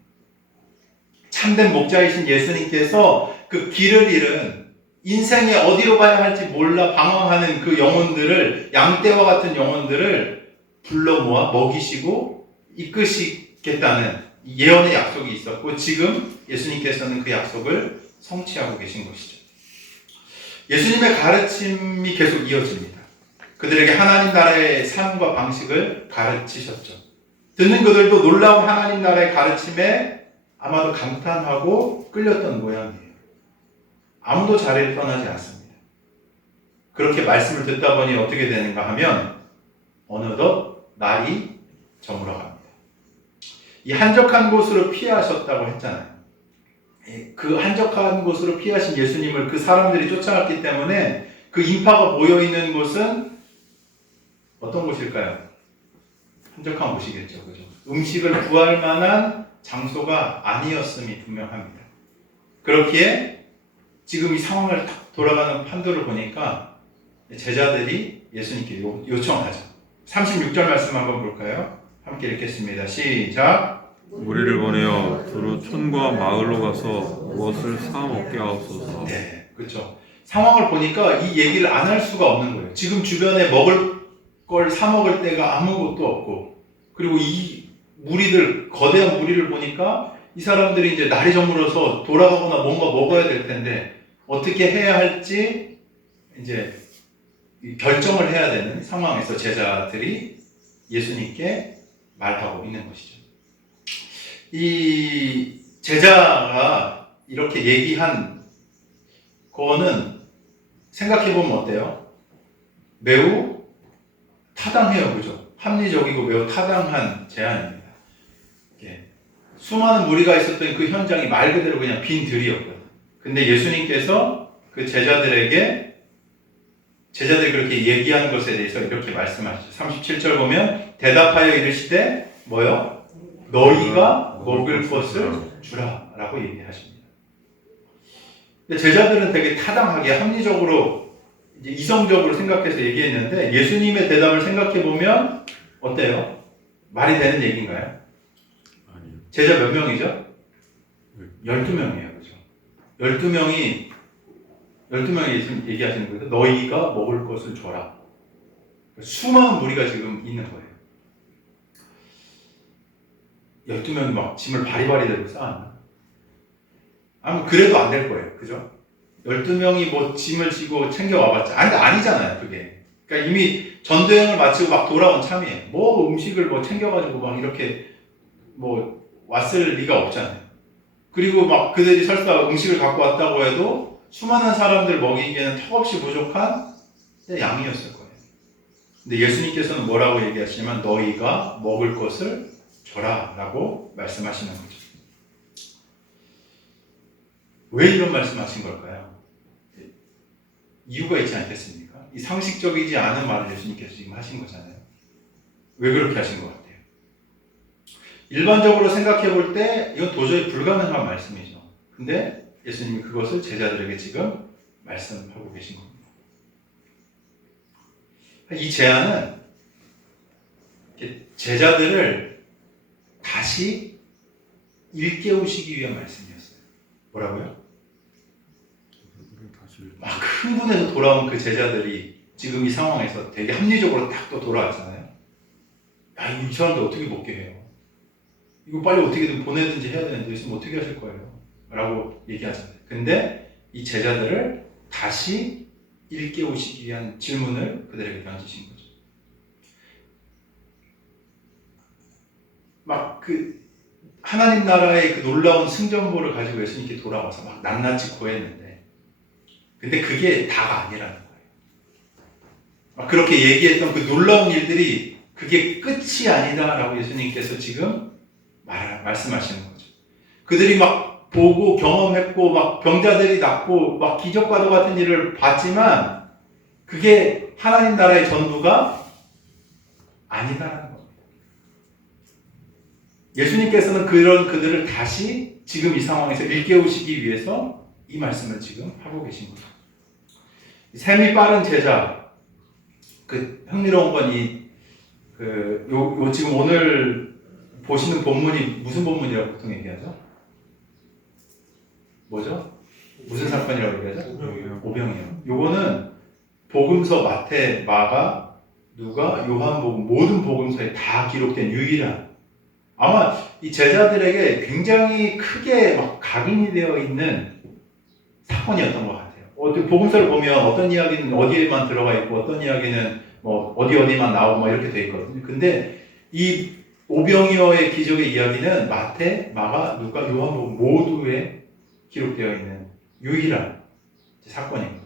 참된 목자이신 예수님께서 그 길을 잃은, 인생에 어디로 가야 할지 몰라 방황하는 그 영혼들을, 양떼와 같은 영혼들을 불러 모아 먹이시고 이끄시겠다는 예언의 약속이 있었고, 지금 예수님께서는 그 약속을 성취하고 계신 것이죠. 예수님의 가르침이 계속 이어집니다. 그들에게 하나님 나라의 삶과 방식을 가르치셨죠. 듣는 그들도 놀라운 하나님 나라의 가르침에 아마도 감탄하고 끌렸던 모양이에요. 아무도 자리를 떠나지 않습니다. 그렇게 말씀을 듣다 보니 어떻게 되는가 하면 어느덧 날이 저물어 갑니다. 이 한적한 곳으로 피하셨다고 했잖아요. 그 한적한 곳으로 피하신 예수님을 그 사람들이 쫓아갔기 때문에 그 인파가 모여있는 곳은 어떤 곳일까요? 한적한 곳이겠죠. 그죠? 음식을 구할 만한 장소가 아니었음이 분명합니다. 그렇기에 지금 이 상황을 딱 돌아가는 판도를 보니까 제자들이 예수님께 요청하죠. 36절 말씀 한번 볼까요? 함께 읽겠습니다. 시작. 우리를 보내어 두루 촌과 마을로 가서 무엇을 사 먹게 하옵소서. 네, 그렇죠. 상황을 보니까 이 얘기를 안 할 수가 없는 거예요. 지금 주변에 먹을 걸 사 먹을 데가 아무것도 없고, 그리고 이 무리들, 거대한 무리를 보니까 이 사람들이 이제 날이 저물어서 돌아가거나 뭔가 먹어야 될 텐데 어떻게 해야 할지 이제 결정을 해야 되는 상황에서 제자들이 예수님께 말하고 있는 것이죠. 이 제자가 이렇게 얘기한 거는 생각해보면 어때요? 매우 타당해요. 그죠? 합리적이고 매우 타당한 제안입니다. 수많은 무리가 있었던 그 현장이 말 그대로 그냥 빈 들이었거든요. 근데 예수님께서 그 제자들이 그렇게 얘기한 것에 대해서 이렇게 말씀하시죠. 37절 보면 대답하여 이르시되 뭐요? 너희가 먹을 것을 주라 라고 얘기하십니다. 제자들은 되게 타당하게 합리적으로 이제 이성적으로 생각해서 얘기했는데 예수님의 대답을 생각해보면 어때요? 말이 되는 얘기인가요? 아니요. 제자 몇 명이죠? 12명이에요. 그죠? 12명이 지금 얘기하시는 거예요. 너희가 먹을 것을 줘라. 수많은 무리가 지금 있는 거예요. 12명이 막 짐을 바리바리 들고 쌓았나? 아무 그래도 안 될 거예요. 그죠? 12명이 뭐 짐을 지고 챙겨와봤자 아니잖아요. 그게. 그러니까 이미 전도여행을 마치고 막 돌아온 참이에요. 뭐 음식을 뭐 챙겨가지고 막 이렇게 뭐 왔을 리가 없잖아요. 그리고 막 그들이 설사 음식을 갖고 왔다고 해도 수많은 사람들 먹이기에는 턱없이 부족한 양이었을 거예요. 근데 예수님께서는 뭐라고 얘기하시냐면 너희가 먹을 것을 줘라 라고 말씀하시는 거죠. 왜 이런 말씀하신 걸까요? 이유가 있지 않겠습니까? 이 상식적이지 않은 말을 예수님께서 지금 하신 거잖아요. 왜 그렇게 하신 것 같아요? 일반적으로 생각해 볼 때 이건 도저히 불가능한 말씀이죠. 근데 예수님이 그것을 제자들에게 지금 말씀하고 계신 겁니다. 이 제안은 제자들을 다시 일깨우시기 위한 말씀이었어요. 뭐라고요? 막 흥분해서 돌아온 그 제자들이 지금 이 상황에서 되게 합리적으로 딱 또 돌아왔잖아요. 야, 이 사람들 어떻게 먹게 해요? 이거 빨리 어떻게든 보내든지 해야 되는데 예수님 어떻게 하실 거예요? 라고 얘기하잖아요. 근데 이 제자들을 다시 일깨우시기 위한 질문을 그들에게 던지신 거죠. 막 그 하나님 나라의 그 놀라운 승전보를 가지고 예수님께 돌아와서 막 낱낱이 구했는데 근데 그게 다가 아니라는 거예요. 막 그렇게 얘기했던 그 놀라운 일들이 그게 끝이 아니다라고 예수님께서 지금 말씀하시는 거죠. 그들이 막 보고 경험했고 막 병자들이 낫고 막 기적과도 같은 일을 봤지만 그게 하나님 나라의 전부가 아니다라는 겁니다. 예수님께서는 그런 그들을 다시 지금 이 상황에서 일깨우시기 위해서 이 말씀을 지금 하고 계신 거죠. 셈이 빠른 제자, 그 흥미로운 건 요 지금 오늘 보시는 본문이 무슨 본문이라고 보통 얘기하죠? 뭐죠? 무슨 사건이라고 얘기하죠? 오병이요. 요거는 복음서 마태, 마가, 누가, 요한복음 모든 복음서에 다 기록된 유일한 아마 이 제자들에게 굉장히 크게 막 각인이 되어 있는 사건이었던 것 같아요. 복음서를 보면 어떤 이야기는 어디에만 들어가 있고 어떤 이야기는 뭐 어디만 나오고 뭐 이렇게 돼 있거든요. 근데 이 오병이어의 기적의 이야기는 마태, 마가, 누가, 요한복음 모두에 기록되어 있는 유일한 사건이거든요.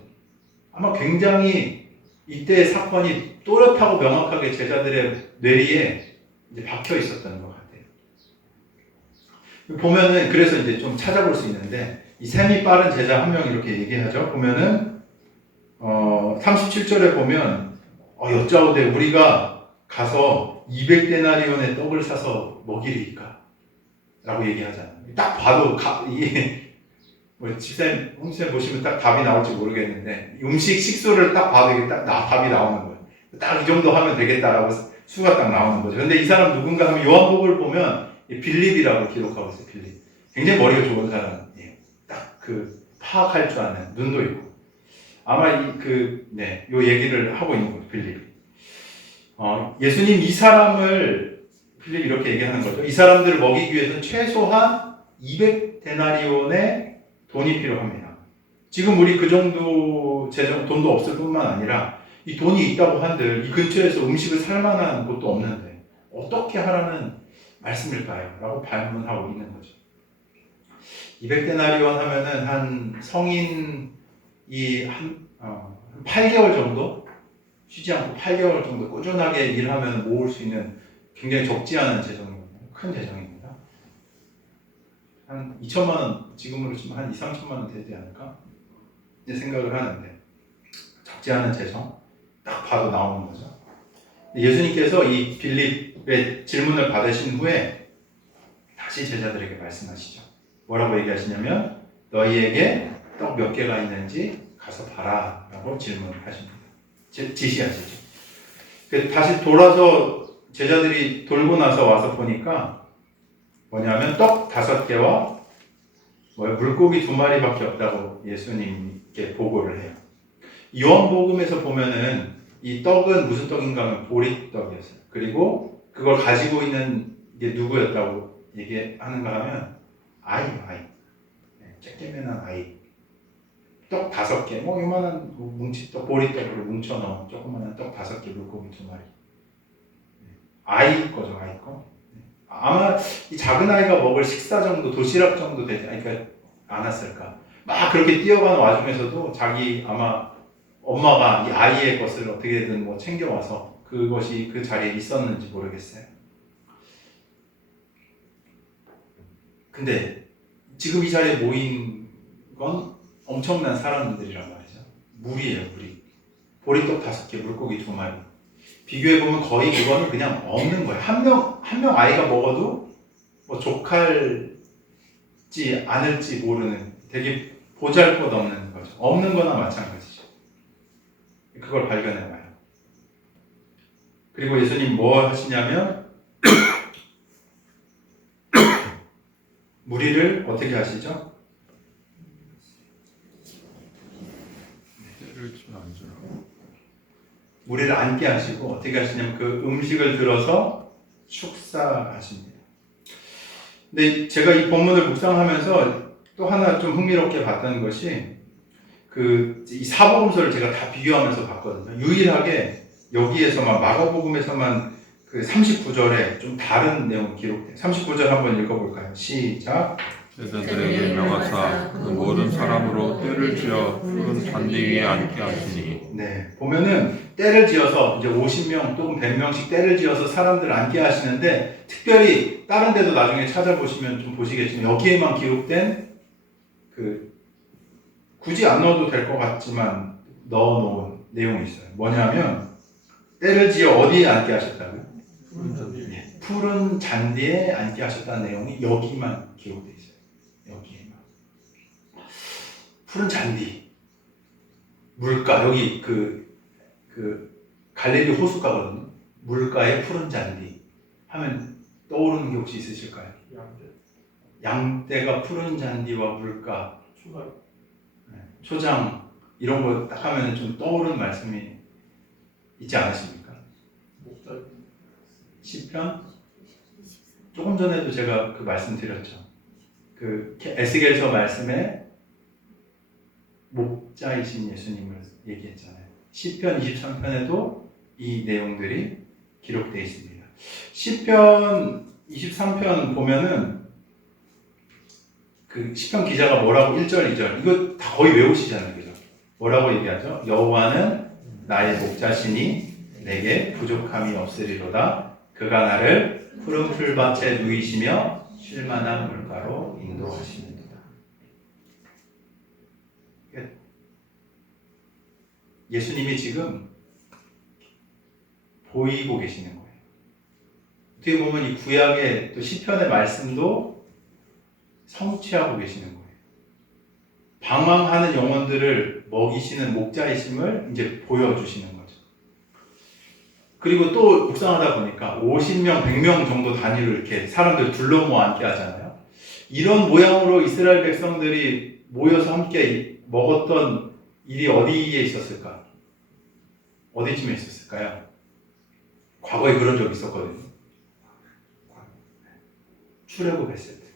아마 굉장히 이때의 사건이 또렷하고 명확하게 제자들의 뇌리에 이제 박혀 있었던 것 같아요. 보면은 그래서 이제 좀 찾아볼 수 있는데 이 셈이 빠른 제자 한 명 이렇게 얘기하죠. 보면은 37절에 보면 여짜오되 우리가 가서 200데나리온의 떡을 사서 먹이리까? 라고 얘기하잖아요. 딱 봐도 이게 뭐 집사님, 홍수님 보시면 딱 답이 나올지 모르겠는데 식수를 딱 봐도 이게 딱 답이 나오는 거예요. 딱 이 정도 하면 되겠다라고 수가 딱 나오는 거죠. 근데 이 사람 누군가 하면 요한복음을 보면 빌립이라고 기록하고 있어요. 빌립. 굉장히 머리가 좋은 사람이에요. 딱 파악할 줄 아는 눈도 있고. 아마 요 얘기를 하고 있는 거죠. 빌립이. 예수님 이 사람을 빌립이 이렇게 얘기하는 거죠. 이 사람들을 먹이기 위해서는 최소한 200데나리온의 돈이 필요합니다. 지금 우리 그 정도 돈도 없을 뿐만 아니라 이 돈이 있다고 한들 이 근처에서 음식을 살 만한 곳도 없는데 어떻게 하라는 말씀일까요? 라고 반문하고 있는 거죠. 200데나리온 하면은 한 성인이 한 8개월 정도 쉬지 않고 8개월 정도 꾸준하게 일하면 모을 수 있는 굉장히 적지 않은 재정입니다. 큰 재정입니다. 한 2천만 원, 지금으로 치면 한 2, 3천만 원 되지 않을까? 이제 생각을 하는데 적지 않은 재정 딱 봐도 나오는 거죠. 예수님께서 이 빌립의 질문을 받으신 후에 다시 제자들에게 말씀하시죠. 뭐라고 얘기하시냐면 너희에게 떡 몇 개가 있는지 가서 봐라 라고 질문하십니다. 지시하시죠. 다시 돌아서 제자들이 돌고 나서 와서 보니까 뭐냐면 떡 5개와 물고기 2마리밖에 없다고 예수님께 보고를 해요. 요한복음에서 보면은 이 떡은 무슨 떡인가 하면 보리떡이었어요. 그리고 그걸 가지고 있는 게 누구였다고 얘기하는가 하면 아이. 네, 쬐끼매난 아이. 떡 5개, 뭐 요만한 뭉치떡, 보리떡으로 뭉쳐놓은 조그만한 떡 5개, 물고기 2마리. 아이 거죠, 아이 거. 아마 이 작은 아이가 먹을 식사 정도, 도시락 정도 되지 않았을까. 막 그렇게 뛰어가는 와중에서도 자기 아마 엄마가 이 아이의 것을 어떻게든 뭐 챙겨와서 그것이 그 자리에 있었는지 모르겠어요. 근데 지금 이 자리에 모인 건 엄청난 사람들이란 말이죠. 무리예요, 무리. 보리떡 5개, 물고기 2마리. 비교해보면 거의 그거는 그냥 없는 거예요. 한 명 아이가 먹어도 뭐 족할지 않을지 모르는 되게 보잘것없는 거죠. 없는 거나 마찬가지죠. 그걸 발견해봐요. 그리고 예수님 뭐 하시냐면 무리를 어떻게 하시죠? 때를 치면 안 주나? 무리를 앉게 하시고 어떻게 하시냐면 그 음식을 들어서 축사하십니다. 근데 제가 이 본문을 묵상하면서 또 하나 좀 흥미롭게 봤던 것이 이 사복음서를 제가 다 비교하면서 봤거든요. 유일하게 여기에서만 마가복음에서만 그 39절에 좀 다른 내용 기록돼요. 39절 한번 읽어볼까요? 시작. 제자들에게 명하사 그 모든 사람으로 때를 지어 푸른 잔디 위에 앉게 하시니. 네, 보면은 때를 지어서 이제 50명 또는 100명씩 때를 지어서 사람들 앉게 하시는데 특별히 다른 데도 나중에 찾아보시면 좀 보시겠지만 여기에만 기록된 굳이 안 넣어도 될 것 같지만 넣어놓은 내용이 있어요. 뭐냐면 때를 지어 어디에 앉게 하셨다고요? 푸른 잔디에 앉게 하셨다는 내용이 여기만 기록되어 있어요. 여기에만. 푸른 잔디. 물가, 여기 갈릴리 호숫가거든요. 물가에 푸른 잔디 하면 떠오르는 게 혹시 있으실까요? 양떼가 푸른 잔디와 물가, 초장 이런 거 딱 하면 좀 떠오르는 말씀이 있지 않으십니까? 시편? 조금 전에도 제가 그 말씀드렸죠. 그 에스겔서 말씀에 목자이신 예수님을 얘기했잖아요. 시편 23편에도 이 내용들이 기록되어 있습니다. 시편 23편 보면은 그 시편 기자가 뭐라고 1절, 2절 이거 다 거의 외우시잖아요. 그죠? 뭐라고 얘기하죠? 여호와는 나의 목자시니 내게 부족함이 없으리로다. 그가 나를 푸른 풀밭에 누이시며 쉴만한 물가로 인도하시느니라. 예수님이 지금 보이고 계시는 거예요. 어떻게 보면 이 구약의 또 시편의 말씀도 성취하고 계시는 거예요. 방황하는 영혼들을 먹이시는 목자이심을 이제 보여주시는 거죠. 그리고 또 묵상하다 보니까 50명, 100명 정도 단위로 이렇게 사람들 둘러 모아 앉게 하잖아요. 이런 모양으로 이스라엘 백성들이 모여서 함께 먹었던 일이 어디에 있었을까? 어디쯤에 있었을까요? 과거에 그런 적이 있었거든요. 출애굽했을 때.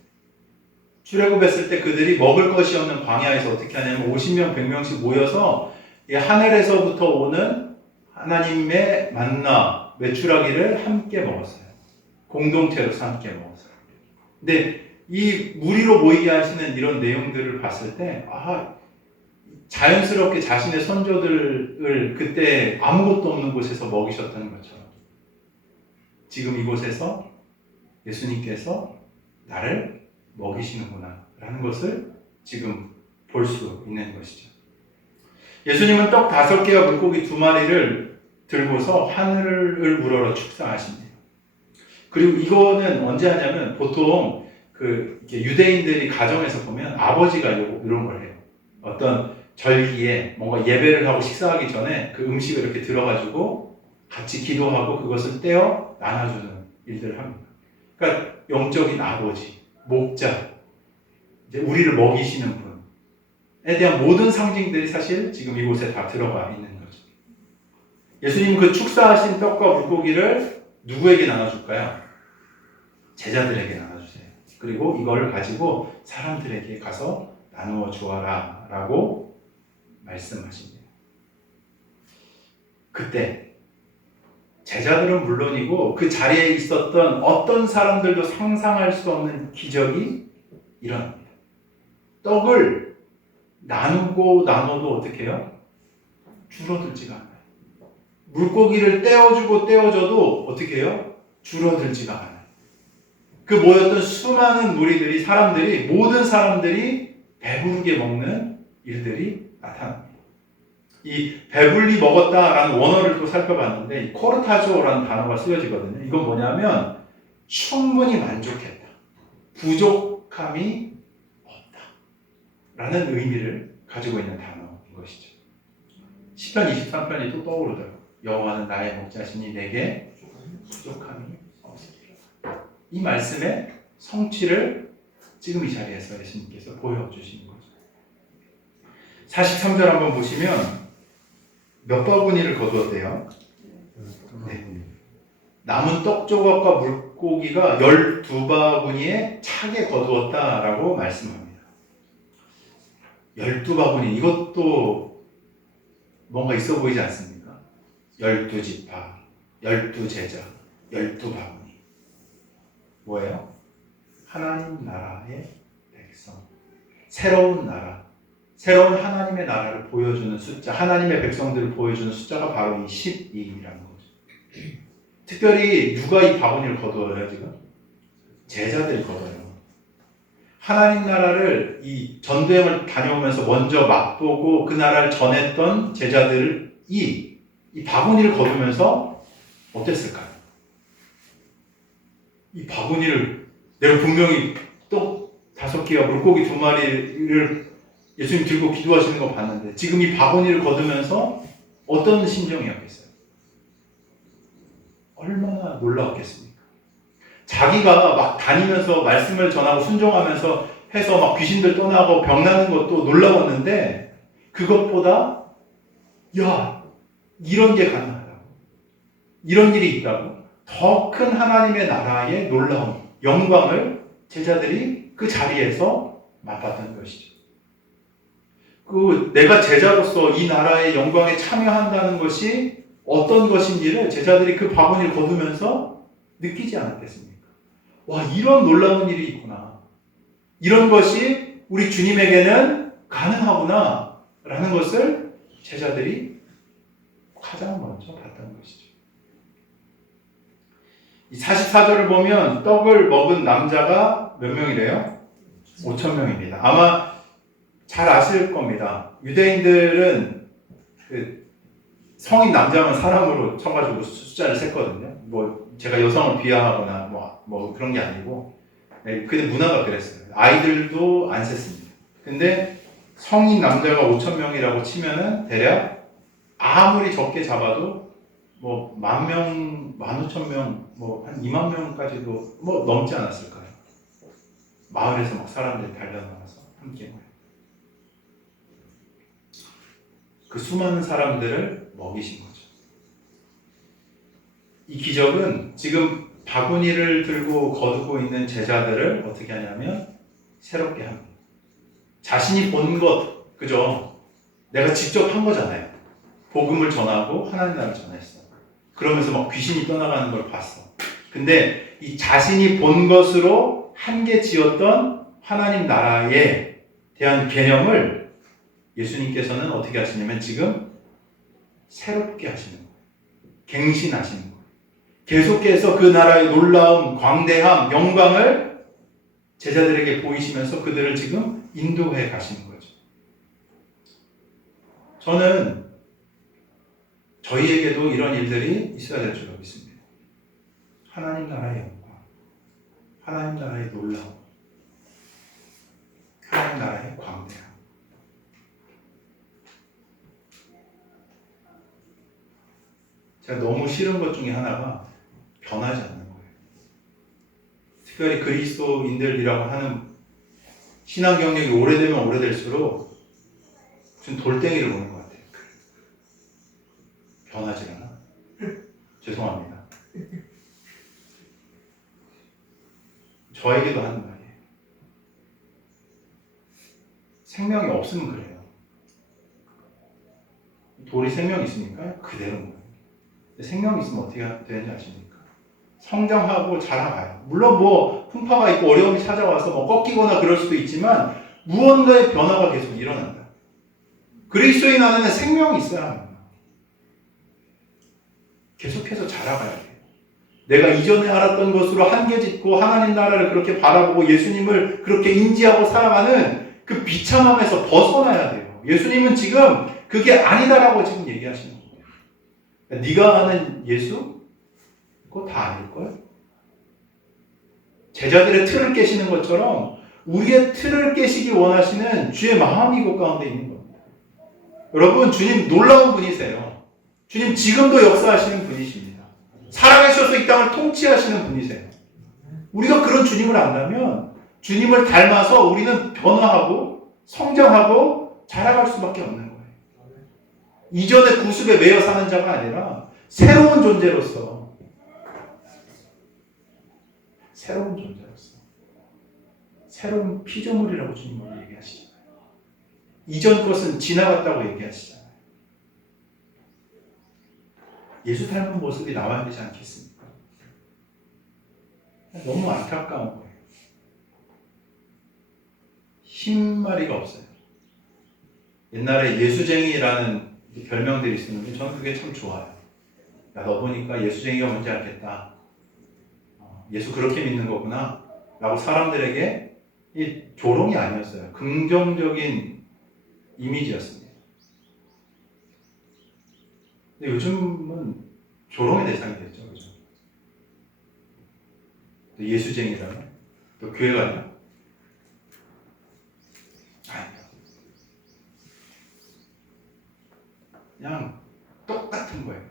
출애굽했을 때 그들이 먹을 것이 없는 광야에서 어떻게 하냐면 50명, 100명씩 모여서 이 하늘에서부터 오는 하나님의 만나, 메추라기를 함께 먹었어요. 공동체로서 함께 먹었어요. 근데 이 무리로 모이게 하시는 이런 내용들을 봤을 때 자연스럽게 자신의 선조들을 그때 아무것도 없는 곳에서 먹이셨다는 것처럼 지금 이곳에서 예수님께서 나를 먹이시는구나 라는 것을 지금 볼 수 있는 것이죠. 예수님은 떡 5개와 물고기 2마리를 들고서 하늘을 우러러 축사하십니다. 그리고 이거는 언제 하냐면 보통 유대인들이 가정에서 보면 아버지가 이런 걸 해요. 어떤 절기에 뭔가 예배를 하고 식사하기 전에 그 음식을 이렇게 들어가지고 같이 기도하고 그것을 떼어 나눠주는 일들을 합니다. 그러니까 영적인 아버지, 목자, 이제 우리를 먹이시는 분에 대한 모든 상징들이 사실 지금 이곳에 다 들어가 있는 거죠. 예수님은 그 축사하신 떡과 물고기를 누구에게 나눠줄까요? 제자들에게 나눠주세요. 그리고 이걸 가지고 사람들에게 가서 나누어 주어라 라고 말씀하십니다. 그때 제자들은 물론이고 그 자리에 있었던 어떤 사람들도 상상할 수 없는 기적이 일어납니다. 떡을 나누고 나눠도 어떻게 해요? 줄어들지가 않아요. 물고기를 떼어주고 떼어줘도 어떻게 해요? 줄어들지가 않아요. 그 모였던 수많은 무리들이 모든 사람들이 배부르게 먹는 일들이 나타납니다. 이 배불리 먹었다라는 원어를 또 살펴봤는데 이 코르타조라는 단어가 쓰여지거든요. 이건 뭐냐면 충분히 만족했다. 부족함이 없다. 라는 의미를 가지고 있는 단어인 것이죠. 시편 23편이 또 떠오르더라고요. 여호와는 나의 목자시니 내게 부족함이 없으리라. 이 말씀의 성취를 지금 이 자리에서 예수님께서 보여주시는 거죠. 43절 한번 보시면 몇 바구니를 거두었대요? 네. 남은 떡 조각과 물고기가 12바구니에 차게 거두었다라고 말씀합니다. 12바구니, 이것도 뭔가 있어 보이지 않습니까? 12지파, 12제자, 12바구니. 뭐예요? 하나님 나라의 백성. 새로운 나라. 새로운 하나님의 나라를 보여주는 숫자, 하나님의 백성들을 보여주는 숫자가 바로 이 12이라는 거죠. 특별히 누가 이 바구니를 거두어요 지금? 제자들이 거둬요. 하나님 나라를 이 전도여행을 다녀오면서 먼저 맛보고 그 나라를 전했던 제자들이 이 바구니를 거두면서 어땠을까요? 이 바구니를 내가 분명히 떡 5개와 물고기 2마리를 예수님 들고 기도하시는 거 봤는데 지금 이 바구니를 거두면서 어떤 심정이었겠어요? 얼마나 놀라웠겠습니까? 자기가 막 다니면서 말씀을 전하고 순종하면서 해서 막 귀신들 떠나고 병 나는 것도 놀라웠는데 그것보다 야 이런 게 가능하다고 이런 일이 있다고 더 큰 하나님의 나라의 놀라움 영광을 제자들이 그 자리에서 맛봤던 것이죠. 내가 제자로서 이 나라의 영광에 참여한다는 것이 어떤 것인지를 제자들이 그 바구니를 거두면서 느끼지 않았겠습니까? 와, 이런 놀라운 일이 있구나. 이런 것이 우리 주님에게는 가능하구나. 라는 것을 제자들이 가장 먼저 봤던 것이죠. 이 44절을 보면 떡을 먹은 남자가 몇 명이래요? 5,000명입니다. 아마 잘 아실 겁니다. 유대인들은 그 성인 남자만 사람으로 쳐가지고 숫자를 셌거든요. 뭐 제가 여성을 비하하거나 뭐 그런 게 아니고, 네, 근데 문화가 그랬어요. 아이들도 안 셌습니다. 근데 성인 남자가 5,000명이라고 치면은 대략 아무리 적게 잡아도 뭐 10,000명, 15,000명, 뭐 한 2만 명까지도 뭐 넘지 않았을까요? 마을에서 막 사람들이 달려나와서 함께 모여. 그 수많은 사람들을 먹이신 거죠. 이 기적은 지금 바구니를 들고 거두고 있는 제자들을 어떻게 하냐면 새롭게 합니다. 자신이 본 것, 그죠? 내가 직접 한 거잖아요. 복음을 전하고 하나님 나라를 전했어. 그러면서 막 귀신이 떠나가는 걸 봤어. 근데 이 자신이 본 것으로 한계 지었던 하나님 나라에 대한 개념을 예수님께서는 어떻게 하시냐면 지금 새롭게 하시는 거예요. 갱신하시는 거예요. 계속해서 그 나라의 놀라운 광대함, 영광을 제자들에게 보이시면서 그들을 지금 인도해 가시는 거죠. 저는 저희에게도 이런 일들이 있어야 될 줄 믿습니다. 하나님 나라의 영광, 하나님 나라의 놀라움, 하나님 나라의 광대함. 제가 너무 싫은 것 중에 하나가 변하지 않는 거예요. 특별히 그리스도인들이라고 하는 신앙 경력이 오래되면 오래될수록 무슨 돌덩이를 보는 것 같아요. 변하지 않아. 죄송합니다. 저에게도 하는 말이에요. 생명이 없으면 그래요. 돌이 생명이 있으니까 그대로인 거예요. 생명이 있으면 어떻게 되는지 아십니까? 성장하고 자라가요. 물론 뭐 풍파가 있고 어려움이 찾아와서 뭐 꺾이거나 그럴 수도 있지만 무언가의 변화가 계속 일어난다. 그리스도인 안에는 생명이 있어야 합니다. 계속해서 자라가야 돼요. 내가 이전에 알았던 것으로 한계 짓고 하나님 나라를 그렇게 바라보고 예수님을 그렇게 인지하고 살아가는 그 비참함에서 벗어나야 돼요. 예수님은 지금 그게 아니다라고 지금 얘기하시는 거예요. 네가 아는 예수? 그거 다 아닐걸? 제자들의 틀을 깨시는 것처럼 우리의 틀을 깨시기 원하시는 주의 마음이 그 가운데 있는 겁니다. 여러분, 주님 놀라운 분이세요. 주님 지금도 역사하시는 분이십니다. 살아계셔서 이 땅을 통치하시는 분이세요. 우리가 그런 주님을 안다면 주님을 닮아서 우리는 변화하고 성장하고 자라갈 수밖에 없는 거예요. 이전의 구습에 매여 사는 자가 아니라 새로운 존재로서 새로운 피조물이라고 주님은 얘기하시잖아요. 이전 것은 지나갔다고 얘기하시잖아요. 예수 닮은 모습이 나와야 되지 않겠습니까? 너무 안타까운 거예요. 흰마리가 없어요. 옛날에 예수쟁이라는 별명들이 있었는데 저는 그게 참 좋아요. 야, 너 보니까 예수쟁이가 뭔지 알겠다. 예수 그렇게 믿는 거구나 라고 사람들에게 이 조롱이 아니었어요. 긍정적인 이미지였습니다. 근데 요즘은 조롱의 대상이 됐죠. 그죠? 또 예수쟁이라면? 또 교회 가냐? 아니요. 그냥 똑같은 거예요.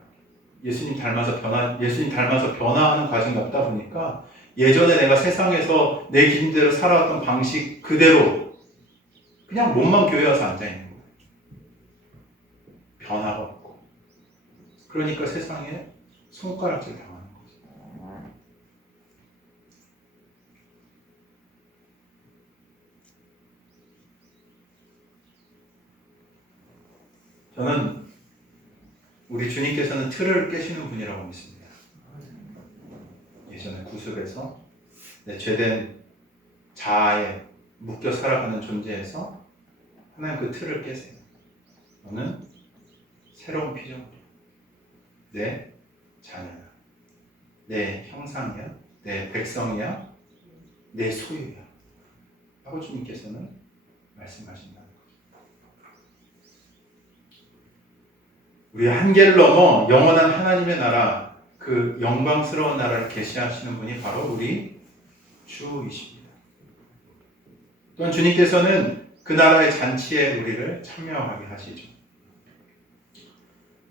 예수님 닮아서 변화하는 과정 같다 보니까 예전에 내가 세상에서 내 기준대로 살아왔던 방식 그대로 그냥 몸만 교회 와서 앉아있는 거예요. 변화가 없고. 그러니까 세상에 손가락질 당하는 거죠. 저는 우리 주님께서는 틀을 깨시는 분이라고 믿습니다. 예전에 구습에서 내 죄된 자아에 묶여 살아가는 존재에서 하나님 그 틀을 깨세요. 너는 새로운 피조물이야. 내 자녀야. 내 형상이야. 내 백성이야. 내 소유야. 하고 주님께서는 말씀하신다는 거죠. 우리의 한계를 넘어 영원한 하나님의 나라, 그 영광스러운 나라를 계시하시는 분이 바로 우리 주이십니다. 또한 주님께서는 그 나라의 잔치에 우리를 참여하게 하시죠.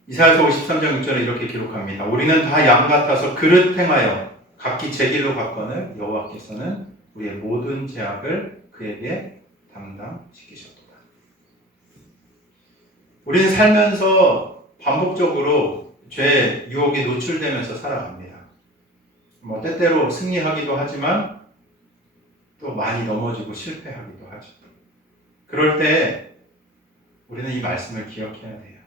이사야서 53장 6절에 이렇게 기록합니다. 우리는 다 양 같아서 그릇 행하여 각기 제 길로 갔거늘 여호와께서는 우리의 모든 죄악을 그에게 담당시키셨도다. 우리는 살면서 반복적으로 죄의 유혹에 노출되면서 살아갑니다. 뭐 때때로 승리하기도 하지만 또 많이 넘어지고 실패하기도 하죠. 그럴 때 우리는 이 말씀을 기억해야 돼요.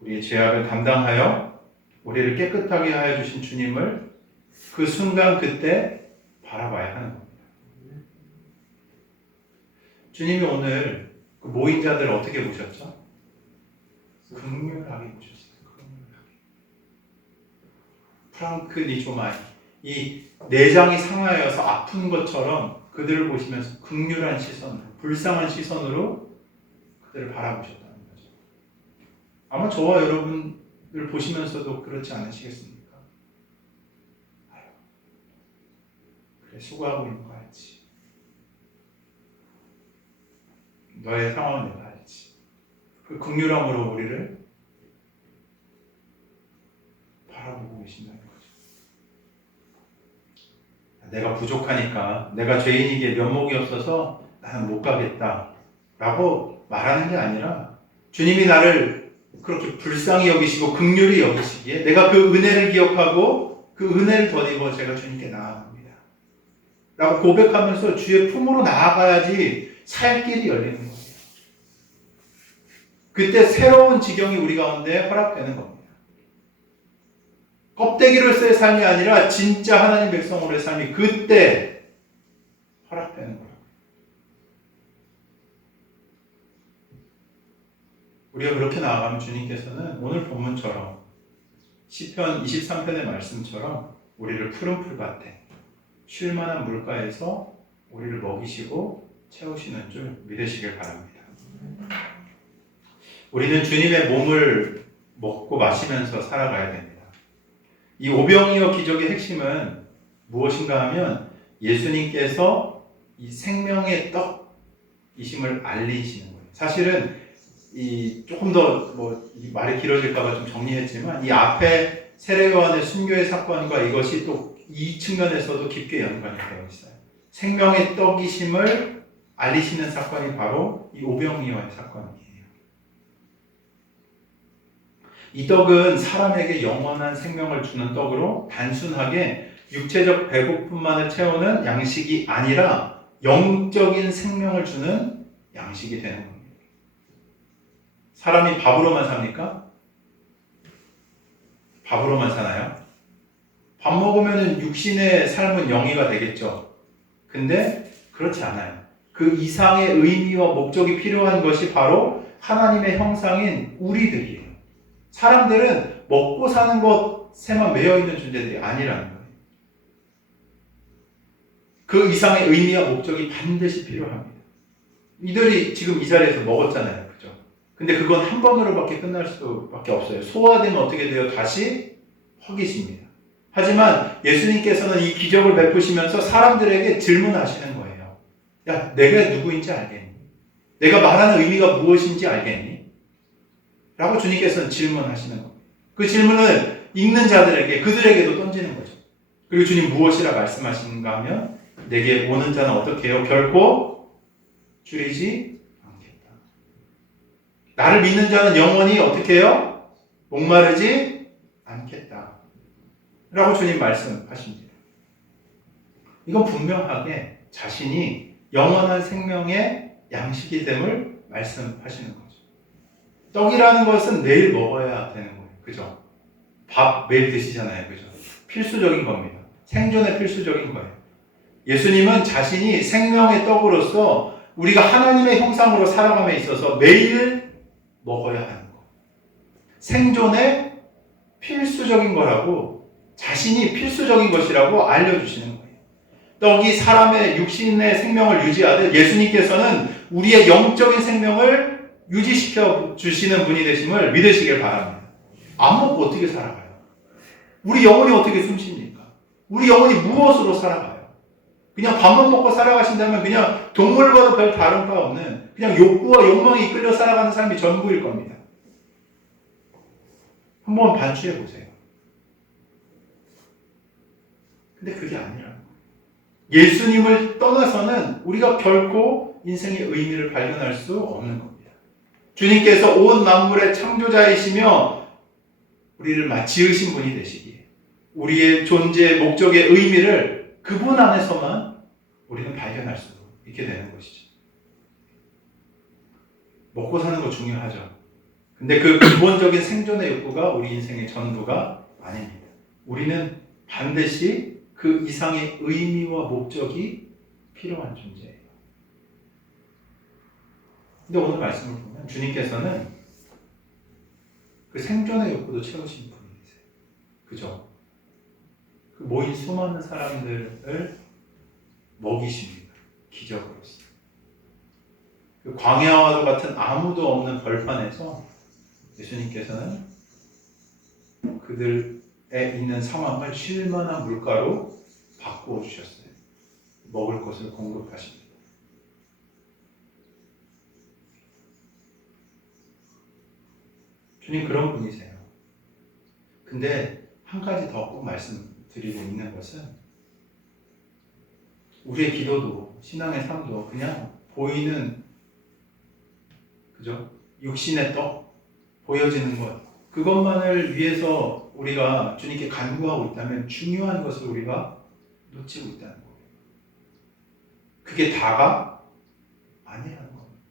우리의 죄악을 담당하여 우리를 깨끗하게 하여 주신 주님을 그 순간 그때 바라봐야 하는 겁니다. 주님이 오늘 그 모인 자들을 어떻게 보셨죠? 긍휼하게 보셨어요. 긍휼하게. 프랑크 니조마이, 이 내장이 상하여서 아픈 것처럼 그들을 보시면서 긍휼한 시선으로, 불쌍한 시선으로 그들을 바라보셨다는 거죠. 아마 저와 여러분을 보시면서도 그렇지 않으시겠습니까? 아유, 그래 수고하고 있는 거 알지. 너의 상황은 내가 알지. 그 긍휼함으로 우리를 바라보고 계신다는 거죠. 내가 부족하니까, 내가 죄인이기에 면목이 없어서 나는 못 가겠다 라고 말하는 게 아니라 주님이 나를 그렇게 불쌍히 여기시고 긍휼히 여기시기에 내가 그 은혜를 기억하고 그 은혜를 덧입어 제가 주님께 나아갑니다 라고 고백하면서 주의 품으로 나아가야지 살 길이 열리는 거예요. 그때 새로운 지경이 우리 가운데 허락되는 겁니다. 껍데기로서의 삶이 아니라 진짜 하나님 백성으로의 삶이 그때 허락되는 거예요. 우리가 그렇게 나아가면 주님께서는 오늘 본문처럼 시편 23편의 말씀처럼 우리를 푸른 풀밭에 쉴만한 물가에서 우리를 먹이시고 채우시는 줄 믿으시길 바랍니다. 우리는 주님의 몸을 먹고 마시면서 살아가야 됩니다. 이 오병이어 기적의 핵심은 무엇인가 하면 예수님께서 이 생명의 떡이심을 알리시는 거예요. 사실은 이 조금 더 이 말이 길어질까봐 좀 정리했지만 이 앞에 세례요한의 순교의 사건과 이것이 또 이 측면에서도 깊게 연관이 되어 있어요. 생명의 떡이심을 알리시는 사건이 바로 이 오병이어의 사건이에요. 이 떡은 사람에게 영원한 생명을 주는 떡으로 단순하게 육체적 배고픔만을 채우는 양식이 아니라 영적인 생명을 주는 양식이 되는 겁니다. 사람이 밥으로만 삽니까? 밥으로만 사나요? 밥 먹으면 육신의 삶은 영이가 되겠죠. 근데 그렇지 않아요. 그 이상의 의미와 목적이 필요한 것이 바로 하나님의 형상인 우리들이에요. 사람들은 먹고 사는 것에만 매여 있는 존재들이 아니라는 거예요. 그 이상의 의미와 목적이 반드시 필요합니다. 이들이 지금 이 자리에서 먹었잖아요. 그죠? 근데 그건 한 번으로밖에 끝날 수밖에 없어요. 소화되면 어떻게 돼요? 다시 허기집니다. 하지만 예수님께서는 이 기적을 베푸시면서 사람들에게 질문하시는 거예요. 야, 내가 누구인지 알겠니? 내가 말하는 의미가 무엇인지 알겠니? 라고 주님께서는 질문하시는 겁니다. 그 질문을 읽는 자들에게, 그들에게도 던지는 거죠. 그리고 주님 무엇이라 말씀하시는가 하면 내게 오는 자는 어떻게 해요? 결코 줄이지 않겠다. 나를 믿는 자는 영원히 어떻게 해요? 목마르지 않겠다. 라고 주님 말씀하십니다. 이건 분명하게 자신이 영원한 생명의 양식이 됨을 말씀하시는 거죠. 떡이라는 것은 매일 먹어야 되는 거예요. 그죠? 밥 매일 드시잖아요. 그죠? 필수적인 겁니다. 생존의 필수적인 거예요. 예수님은 자신이 생명의 떡으로서 우리가 하나님의 형상으로 살아감에 있어서 매일 먹어야 하는 거. 생존의 필수적인 거라고, 자신이 필수적인 것이라고 알려주시는 거예요. 떡이 사람의 육신의 생명을 유지하듯 예수님께서는 우리의 영적인 생명을 유지시켜 주시는 분이 되심을 믿으시길 바랍니다. 안 먹고 어떻게 살아가요? 우리 영혼이 어떻게 숨쉽니까? 우리 영혼이 무엇으로 살아가요? 그냥 밥만 먹고 살아가신다면 그냥 동물과도 별 다른 바 없는 그냥 욕구와 욕망이 이끌려 살아가는 삶이 전부일 겁니다. 한번 반추해 보세요. 근데 그게 아니라는 거예요. 예수님을 떠나서는 우리가 결코 인생의 의미를 발견할 수 없는 겁니다. 주님께서 온 만물의 창조자이시며 우리를 지으신 분이 되시기에 우리의 존재의 목적의 의미를 그분 안에서만 우리는 발견할 수 있게 되는 것이죠. 먹고 사는 거 중요하죠. 근데 그 기본적인 생존의 욕구가 우리 인생의 전부가 아닙니다. 우리는 반드시 그 이상의 의미와 목적이 필요한 존재예요. 근데 오늘 말씀을 보면 주님께서는 그 생존의 욕구도 채우신 분이세요. 그죠? 그 모인 수많은 사람들을 먹이십니다. 기적으로서. 그 광야와도 같은 아무도 없는 벌판에서 예수님께서는 그들의 있는 상황을 쉴만한 물가로 바꾸어 주셨어요. 먹을 것을 공급하십니다. 주님 그런 분이세요. 근데 한 가지 더 꼭 말씀드리고 있는 것은 우리의 기도도 신앙의 삶도 그냥 보이는 그죠? 육신의 떡 보여지는 것 그것만을 위해서 우리가 주님께 간구하고 있다면 중요한 것을 우리가 놓치고 있다는 거예요. 그게 다가 아니라는 겁니다.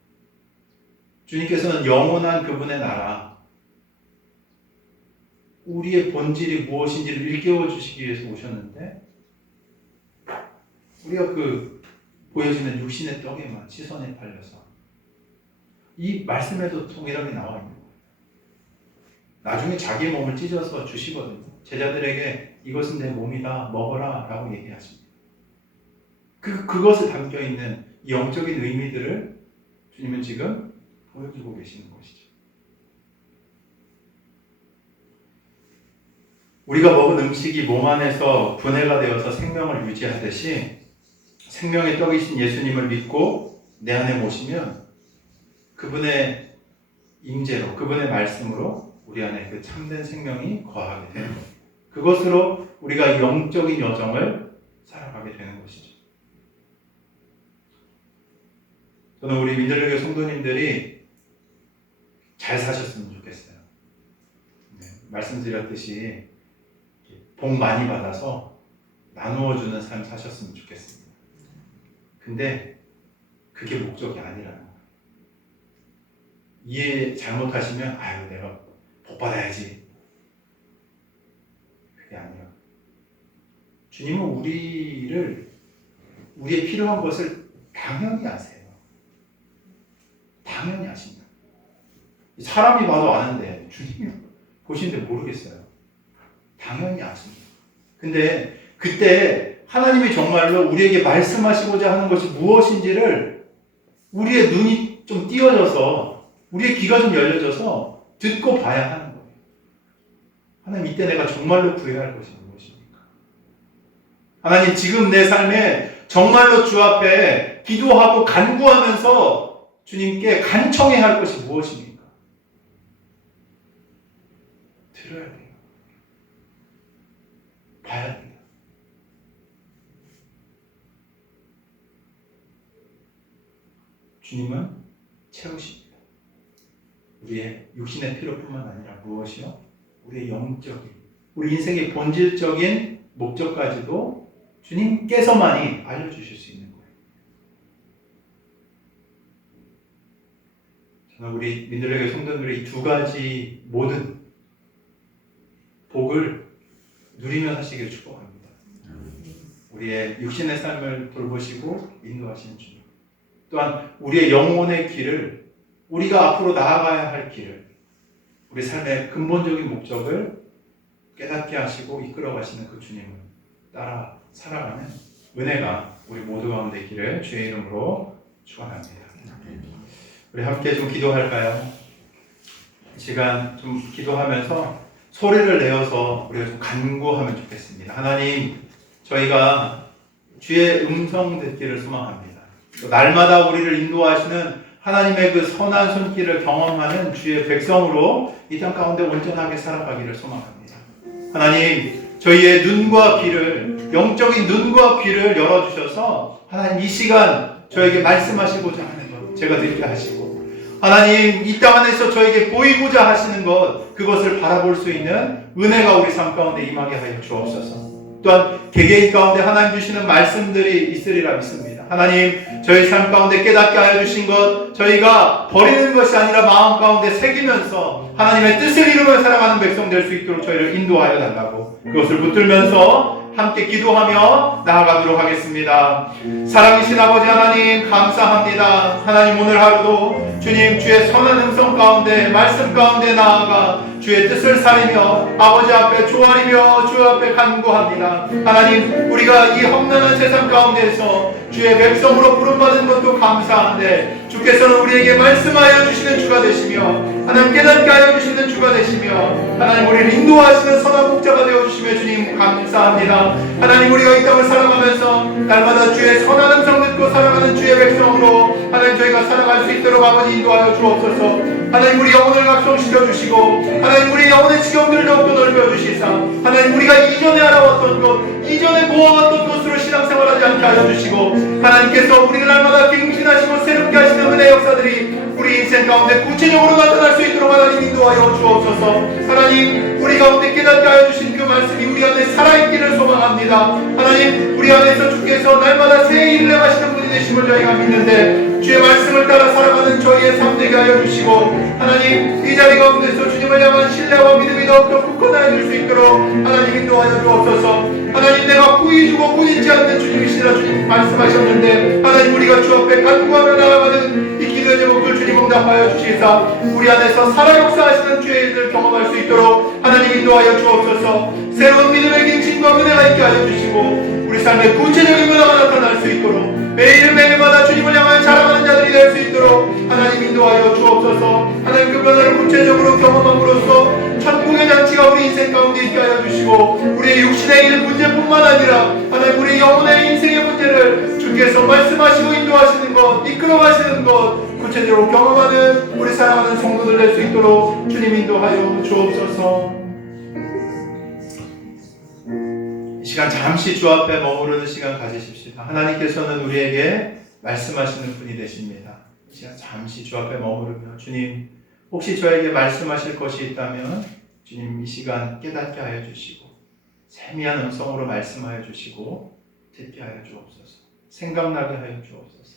주님께서는 영원한 그분의 나라, 우리의 본질이 무엇인지를 일깨워 주시기 위해서 오셨는데 우리가 그 보여지는 육신의 떡에만 시선에 팔려서 이 말씀에도 동일하게 나와 있는 거예요. 나중에 자기 몸을 찢어서 주시거든요. 제자들에게 이것은 내 몸이다 먹어라 라고 얘기하십니다. 그것에 담겨있는 영적인 의미들을 주님은 지금 보여주고 계시는 것이죠. 우리가 먹은 음식이 몸 안에서 분해가 되어서 생명을 유지하듯이 생명의 떡이신 예수님을 믿고 내 안에 모시면 그분의 임재로, 그분의 말씀으로 우리 안에 그 참된 생명이 거하게 되는 거예요. 그것으로 우리가 영적인 여정을 살아가게 되는 것이죠. 저는 우리 민들레교회 성도님들이 잘 사셨으면 좋겠어요. 네, 말씀드렸듯이 복 많이 받아서 나누어주는 삶 사셨으면 좋겠습니다. 근데 그게 목적이 아니라는 거예요. 이해 잘못하시면 아유 내가 복 받아야지. 그게 아니라 주님은 우리의 필요한 것을 당연히 아세요. 당연히 아십니다. 사람이 봐도 아는데 주님이 보시는데 모르겠어요. 당연히 아십니다. 근데 그때 하나님이 정말로 우리에게 말씀하시고자 하는 것이 무엇인지를 우리의 눈이 좀 띄어져서 우리의 귀가 좀 열려져서 듣고 봐야 하는 거예요. 하나님 이때 내가 정말로 구해야 할 것이 무엇입니까? 하나님 지금 내 삶에 정말로 주 앞에 기도하고 간구하면서 주님께 간청해야 할 것이 무엇입니까? 들어야 돼요. 봐야 돼요. 주님은 채우십니다. 우리의 육신의 필요뿐만 아니라 무엇이요? 우리의 영적인, 우리 인생의 본질적인 목적까지도 주님께서만이 알려주실 수 있는 거예요. 저는 우리 민들레교회 성도들의 이 두 가지 모든 복을 누리며 사시기를 축복합니다. 우리의 육신의 삶을 돌보시고 인도하시는 주님, 또한 우리의 영혼의 길을, 우리가 앞으로 나아가야 할 길을, 우리 삶의 근본적인 목적을 깨닫게 하시고 이끌어 가시는 그 주님을 따라 살아가는 은혜가 우리 모두 가운데 있기를 주의 이름으로 축원합니다. 우리 함께 좀 기도할까요? 이 시간 좀 기도하면서 소리를 내어서 우리가 좀 간구하면 좋겠습니다. 하나님, 저희가 주의 음성 듣기를 소망합니다. 또 날마다 우리를 인도하시는 하나님의 그 선한 손길을 경험하는 주의 백성으로 이 땅 가운데 온전하게 살아가기를 소망합니다. 하나님, 저희의 눈과 귀를, 영적인 눈과 귀를 열어주셔서 하나님 이 시간 저에게 말씀하시고자 하는 것 제가 듣게 하시고, 하나님 이 땅 안에서 저에게 보이고자 하시는 것, 그것을 바라볼 수 있는 은혜가 우리 삶 가운데 임하게 하여 주옵소서. 또한 개개인 가운데 하나님 주시는 말씀들이 있으리라 믿습니다. 하나님, 저희 삶 가운데 깨닫게 하여 주신 것, 저희가 버리는 것이 아니라 마음 가운데 새기면서 하나님의 뜻을 이루며 살아가는 백성 될 수 있도록 저희를 인도하여 달라고, 그것을 붙들면서 함께 기도하며 나아가도록 하겠습니다. 사랑이신 아버지 하나님, 감사합니다. 하나님, 오늘 하루도 주님 주의 선한 음성 가운데, 말씀 가운데 나아가 주의 뜻을 살리며 아버지 앞에 조아리며 주 앞에 간구합니다. 하나님, 우리가 이 험난한 세상 가운데서 주의 백성으로 부름받은 것도 감사한데, 주께서는 우리에게 말씀하여 주시는 주가 되시며 하나님 깨닫게 하여 주시는 주가 되시며 하나님 우리를 인도하시는 선한 목자가 되어주시며 주님 감사합니다. 하나님, 우리가 이 땅을 살아가면서 날마다 주의 선한 음성 듣고 살아가는 주의 백성으로 하나님 저희가 살아갈 수 있도록 아버지 인도하여 주옵소서. 하나님, 우리 영혼을 각성시켜 주시고 하나님 우리 영혼의 지경들을 더욱더 넓혀 주시사 하나님 우리가 이전에 알아왔던 것, 이전에 모아왔던 것으로 신앙생활하지 않게 하여 주시고, 하나님께서 우리를 날마다 갱신하시고 새롭게 하시는 은혜 역사들이 우리 인생 가운데 구체적으로 나타날 수 있도록 하나님 인도하여 주옵소서. 하나님, 우리 가운데 깨닫게 하여 주신 그 말씀이 우리 안에 살아있기를 소망합니다. 하나님, 우리 안에서 주께서 날마다 새 일을 행하시는 분이 되심을 저희가 믿는데 주의 말씀을 따라 살아가는 저희의 삶 되게 하여 주시고, 하나님, 이 자리 가운데서 주님을 향한 신뢰와 믿음이 더욱더 굳건하여 줄 수 있도록 하나님 인도하여 주옵소서. 하나님, 내가 부이 주고 부인치 않는 주님이시라 주님 말씀하셨는데, 하나님, 우리가 주 앞에 간구하며 나아가는 이 기도의 제목을 주님 응답하여 주시사 우리 안에서 살아 역사하시는 주의 일들을 경험할 수 있도록 하나님 인도하여 주옵소서. 새로운 믿음의 갱신과 은혜가 있게 하여 주시고, 우리 삶의 구체적인 변화가 나타날 수 있도록 매일매일마다 주님을 향하여 자라가는 자들이 될 수 있도록 하나님 인도하여 주옵소서. 하나님, 그 변화를 구체적으로 경험함으로써 천국의 잔치가 우리 인생 가운데 있게 하여 주시고, 우리의 육신의 일 문제뿐만 아니라 하나님 우리 영혼의 인생의 문제를 주께서 말씀하시고 인도하시는 것, 이끌어 가시는 것 구체적으로 경험하는 우리 사랑하는 성도들 될 수 있도록 주님 인도하여 주옵소서. 이 시간 잠시 주 앞에 머무르는 시간 가지십시다. 하나님께서는 우리에게 말씀하시는 분이 되십니다. 이 시간 잠시 주 앞에 머무르며, 주님, 혹시 저에게 말씀하실 것이 있다면 주님 이 시간 깨닫게 하여 주시고, 세미한 음성으로 말씀하여 주시고 듣게 하여 주옵소서. 생각나게 하여 주옵소서.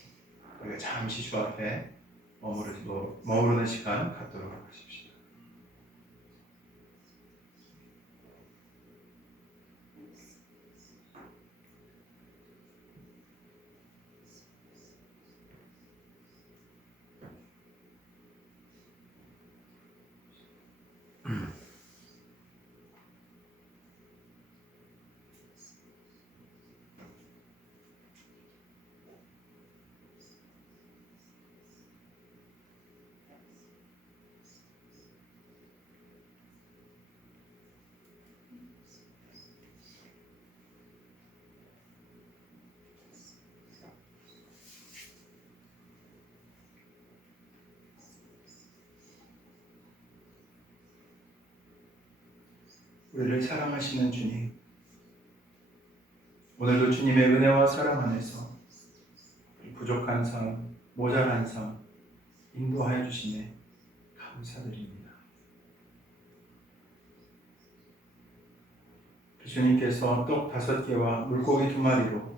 우리가 잠시 주 앞에 머무르는 시간 갖도록 하십시오. 우리를 사랑하시는 주님, 오늘도 주님의 은혜와 사랑 안에서 부족한 삶, 모자란 삶 인도하여 주시네 감사드립니다. 주님께서 떡 5개와 물고기 2마리로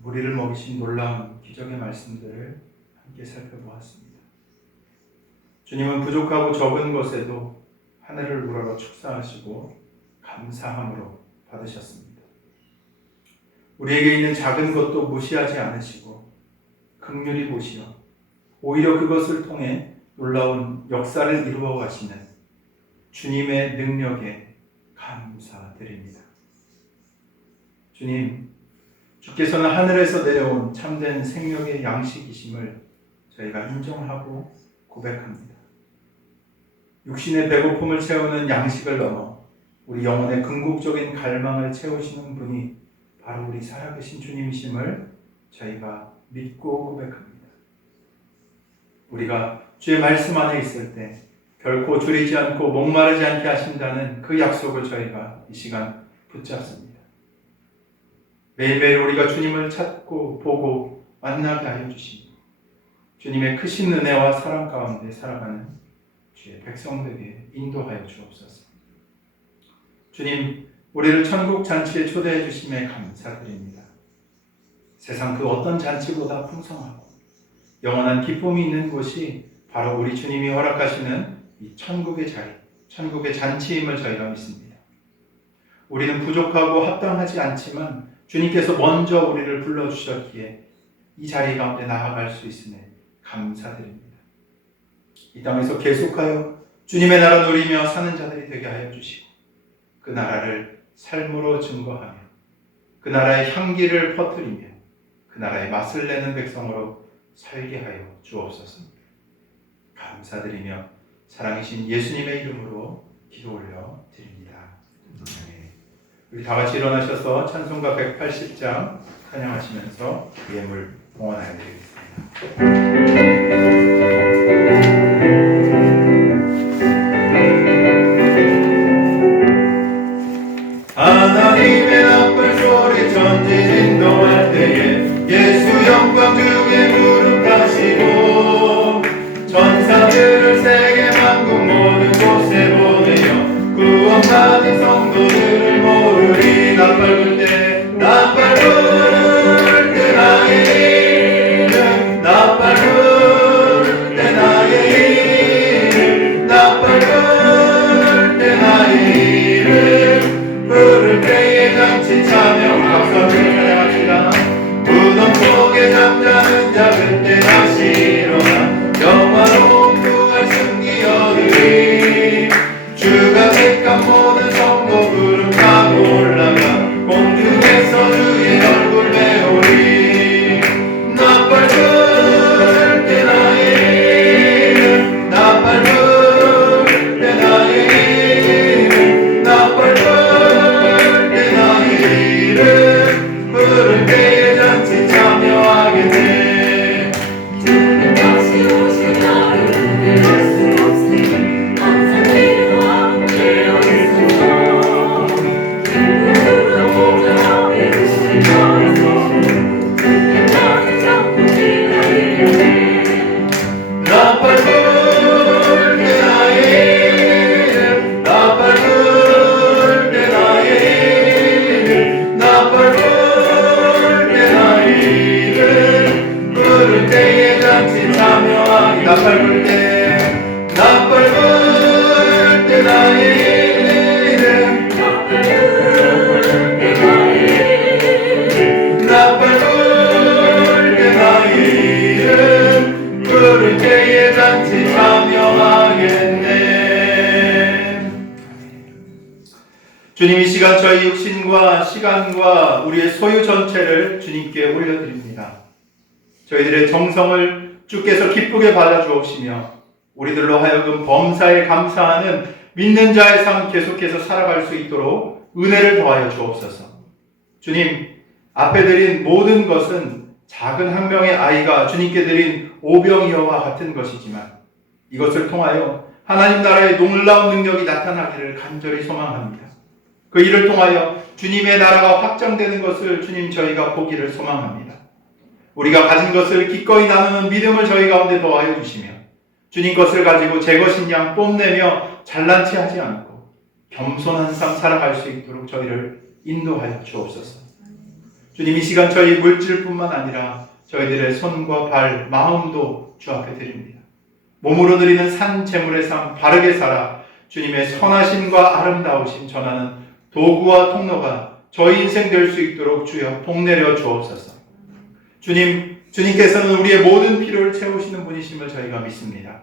무리를 먹이신 놀라운 기적의 말씀들을 함께 살펴보았습니다. 주님은 부족하고 적은 것에도 하늘을 우러러 축사하시고 감사함으로 받으셨습니다. 우리에게 있는 작은 것도 무시하지 않으시고 긍휼히 보시어 오히려 그것을 통해 놀라운 역사를 이루어 가시는 주님의 능력에 감사드립니다. 주님, 주께서는 하늘에서 내려온 참된 생명의 양식이심을 저희가 인정하고 고백합니다. 육신의 배고픔을 채우는 양식을 넘어 우리 영혼의 궁극적인 갈망을 채우시는 분이 바로 우리 살아계신 주님이심을 저희가 믿고 고백합니다. 우리가 주의 말씀 안에 있을 때 결코 줄이지 않고 목마르지 않게 하신다는 그 약속을 저희가 이 시간 붙잡습니다. 매일매일 우리가 주님을 찾고 보고 만나게 하여 주시고 주님의 크신 은혜와 사랑 가운데 살아가는 주의 백성들에게 인도하여 주옵소서. 주님, 우리를 천국 잔치에 초대해 주심에 감사드립니다. 세상 그 어떤 잔치보다 풍성하고 영원한 기쁨이 있는 곳이 바로 우리 주님이 허락하시는 이 천국의 자리, 천국의 잔치임을 저희가 믿습니다. 우리는 부족하고 합당하지 않지만 주님께서 먼저 우리를 불러주셨기에 이 자리 가운데 나아갈 수 있음에 감사드립니다. 이 땅에서 계속하여 주님의 나라 누리며 사는 자들이 되게 하여 주시고 그 나라를 삶으로 증거하며 그 나라의 향기를 퍼뜨리며 그 나라의 맛을 내는 백성으로 살게 하여 주옵소서. 감사드리며 사랑이신 예수님의 이름으로 기도 올려 드립니다. 우리 다 같이 일어나셔서 찬송가 180장 찬양하시면서 예물 봉헌하여 드리겠습니다. 하나님의 나팔 소리 전진 인도할 때에 예수 영광 중에 무릎하시고 전사들을 세계 만국 모든 곳에 보내어 구원받은 성도들을 구하시로다 영화로운 부활 승리 얻으리 주가 택한 모든 성도 구름 타고 올라가 공중에서 주의 얼굴 배우리 나 밟을 때 나의 이름 나 밟을 때 나의 이름 나 밟을 때 나의 이름 부를 때에 잔치 참여하겠네 주님 다시 오실 날을 기대할 수 없으니 항상 기도와 함께여 있소서 기도로 모든 앞에 주실 거라서 그때까지 참고 기다리려네 나 밟을 때 나의 이름 나 밟을 때 나의 이름 나 밟을 때 나의 이름 부를 때에 같이 참여하기 나 밟을 때 나의 이름 나 밟을 때 나의 이름 부를 때에 같이 참여하겠네. 주님 이 시간 저희 육신과 시간과 우리의 소유 전체를 주님께 올려드립니다. 저희들의 정성을 주께서 기쁘게 받아주옵시며 우리들로 하여금 범사에 감사하는 믿는 자의 삶 계속해서 살아갈 수 있도록 은혜를 더하여 주옵소서. 주님, 앞에 드린 모든 것은 작은 한 명의 아이가 주님께 드린 오병이어와 같은 것이지만 이것을 통하여 하나님 나라의 놀라운 능력이 나타나기를 간절히 소망합니다. 그 일을 통하여 주님의 나라가 확장되는 것을 주님 저희가 보기를 소망합니다. 우리가 가진 것을 기꺼이 나누는 믿음을 저희 가운데 더하여 주시며 주님 것을 가지고 제 것인 양 뽐내며 잘난 체 하지 않고 겸손한 삶 살아갈 수 있도록 저희를 인도하여 주옵소서. 주님 이 시간 저희 물질뿐만 아니라 저희들의 손과 발, 마음도 주 앞에 드립니다. 몸으로 드리는 산 제물의 삶 바르게 살아 주님의 선하심과 아름다우심 전하는 도구와 통로가 저희 인생 될 수 있도록 주여 복내려 주옵소서. 주님께서는 우리의 모든 필요를 채우시는 분이심을 저희가 믿습니다.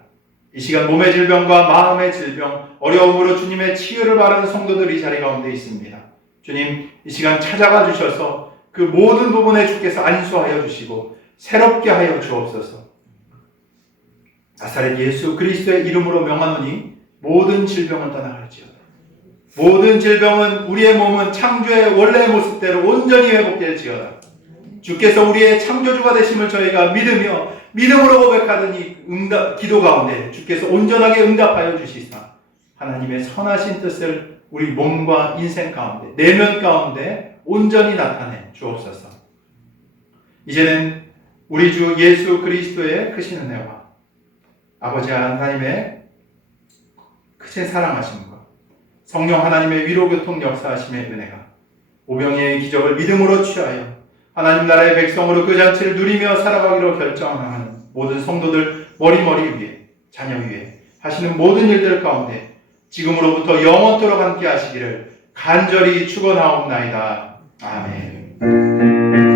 이 시간 몸의 질병과 마음의 질병, 어려움으로 주님의 치유를 바라는 성도들이 이 자리 가운데 있습니다. 주님, 이 시간 찾아가 주셔서 그 모든 부분에 주께서 안수하여 주시고 새롭게 하여 주옵소서. 나사렛 예수 그리스도의 이름으로 명하노니 모든 질병을 떠나갈지어다. 모든 질병은 우리의 몸은 창조의 원래의 모습대로 온전히 회복될지어다. 주께서 우리의 창조주가 되심을 저희가 믿으며 믿음으로 고백하더니 기도 가운데 주께서 온전하게 응답하여 주시사 하나님의 선하신 뜻을 우리 몸과 인생 가운데 내면 가운데 온전히 나타내 주옵소서. 이제는 우리 주 예수 그리스도의 크신 은혜와 아버지 하나님의 크신 사랑하심과 성령 하나님의 위로교통 역사하심의 은혜가 오병이의 기적을 믿음으로 취하여 하나님 나라의 백성으로 그 잔치를 누리며 살아가기로 결정하는 모든 성도들 머리머리 위에 자녀 위에 하시는 모든 일들 가운데 지금으로부터 영원토록 함께 하시기를 간절히 축원하옵나이다. 아멘.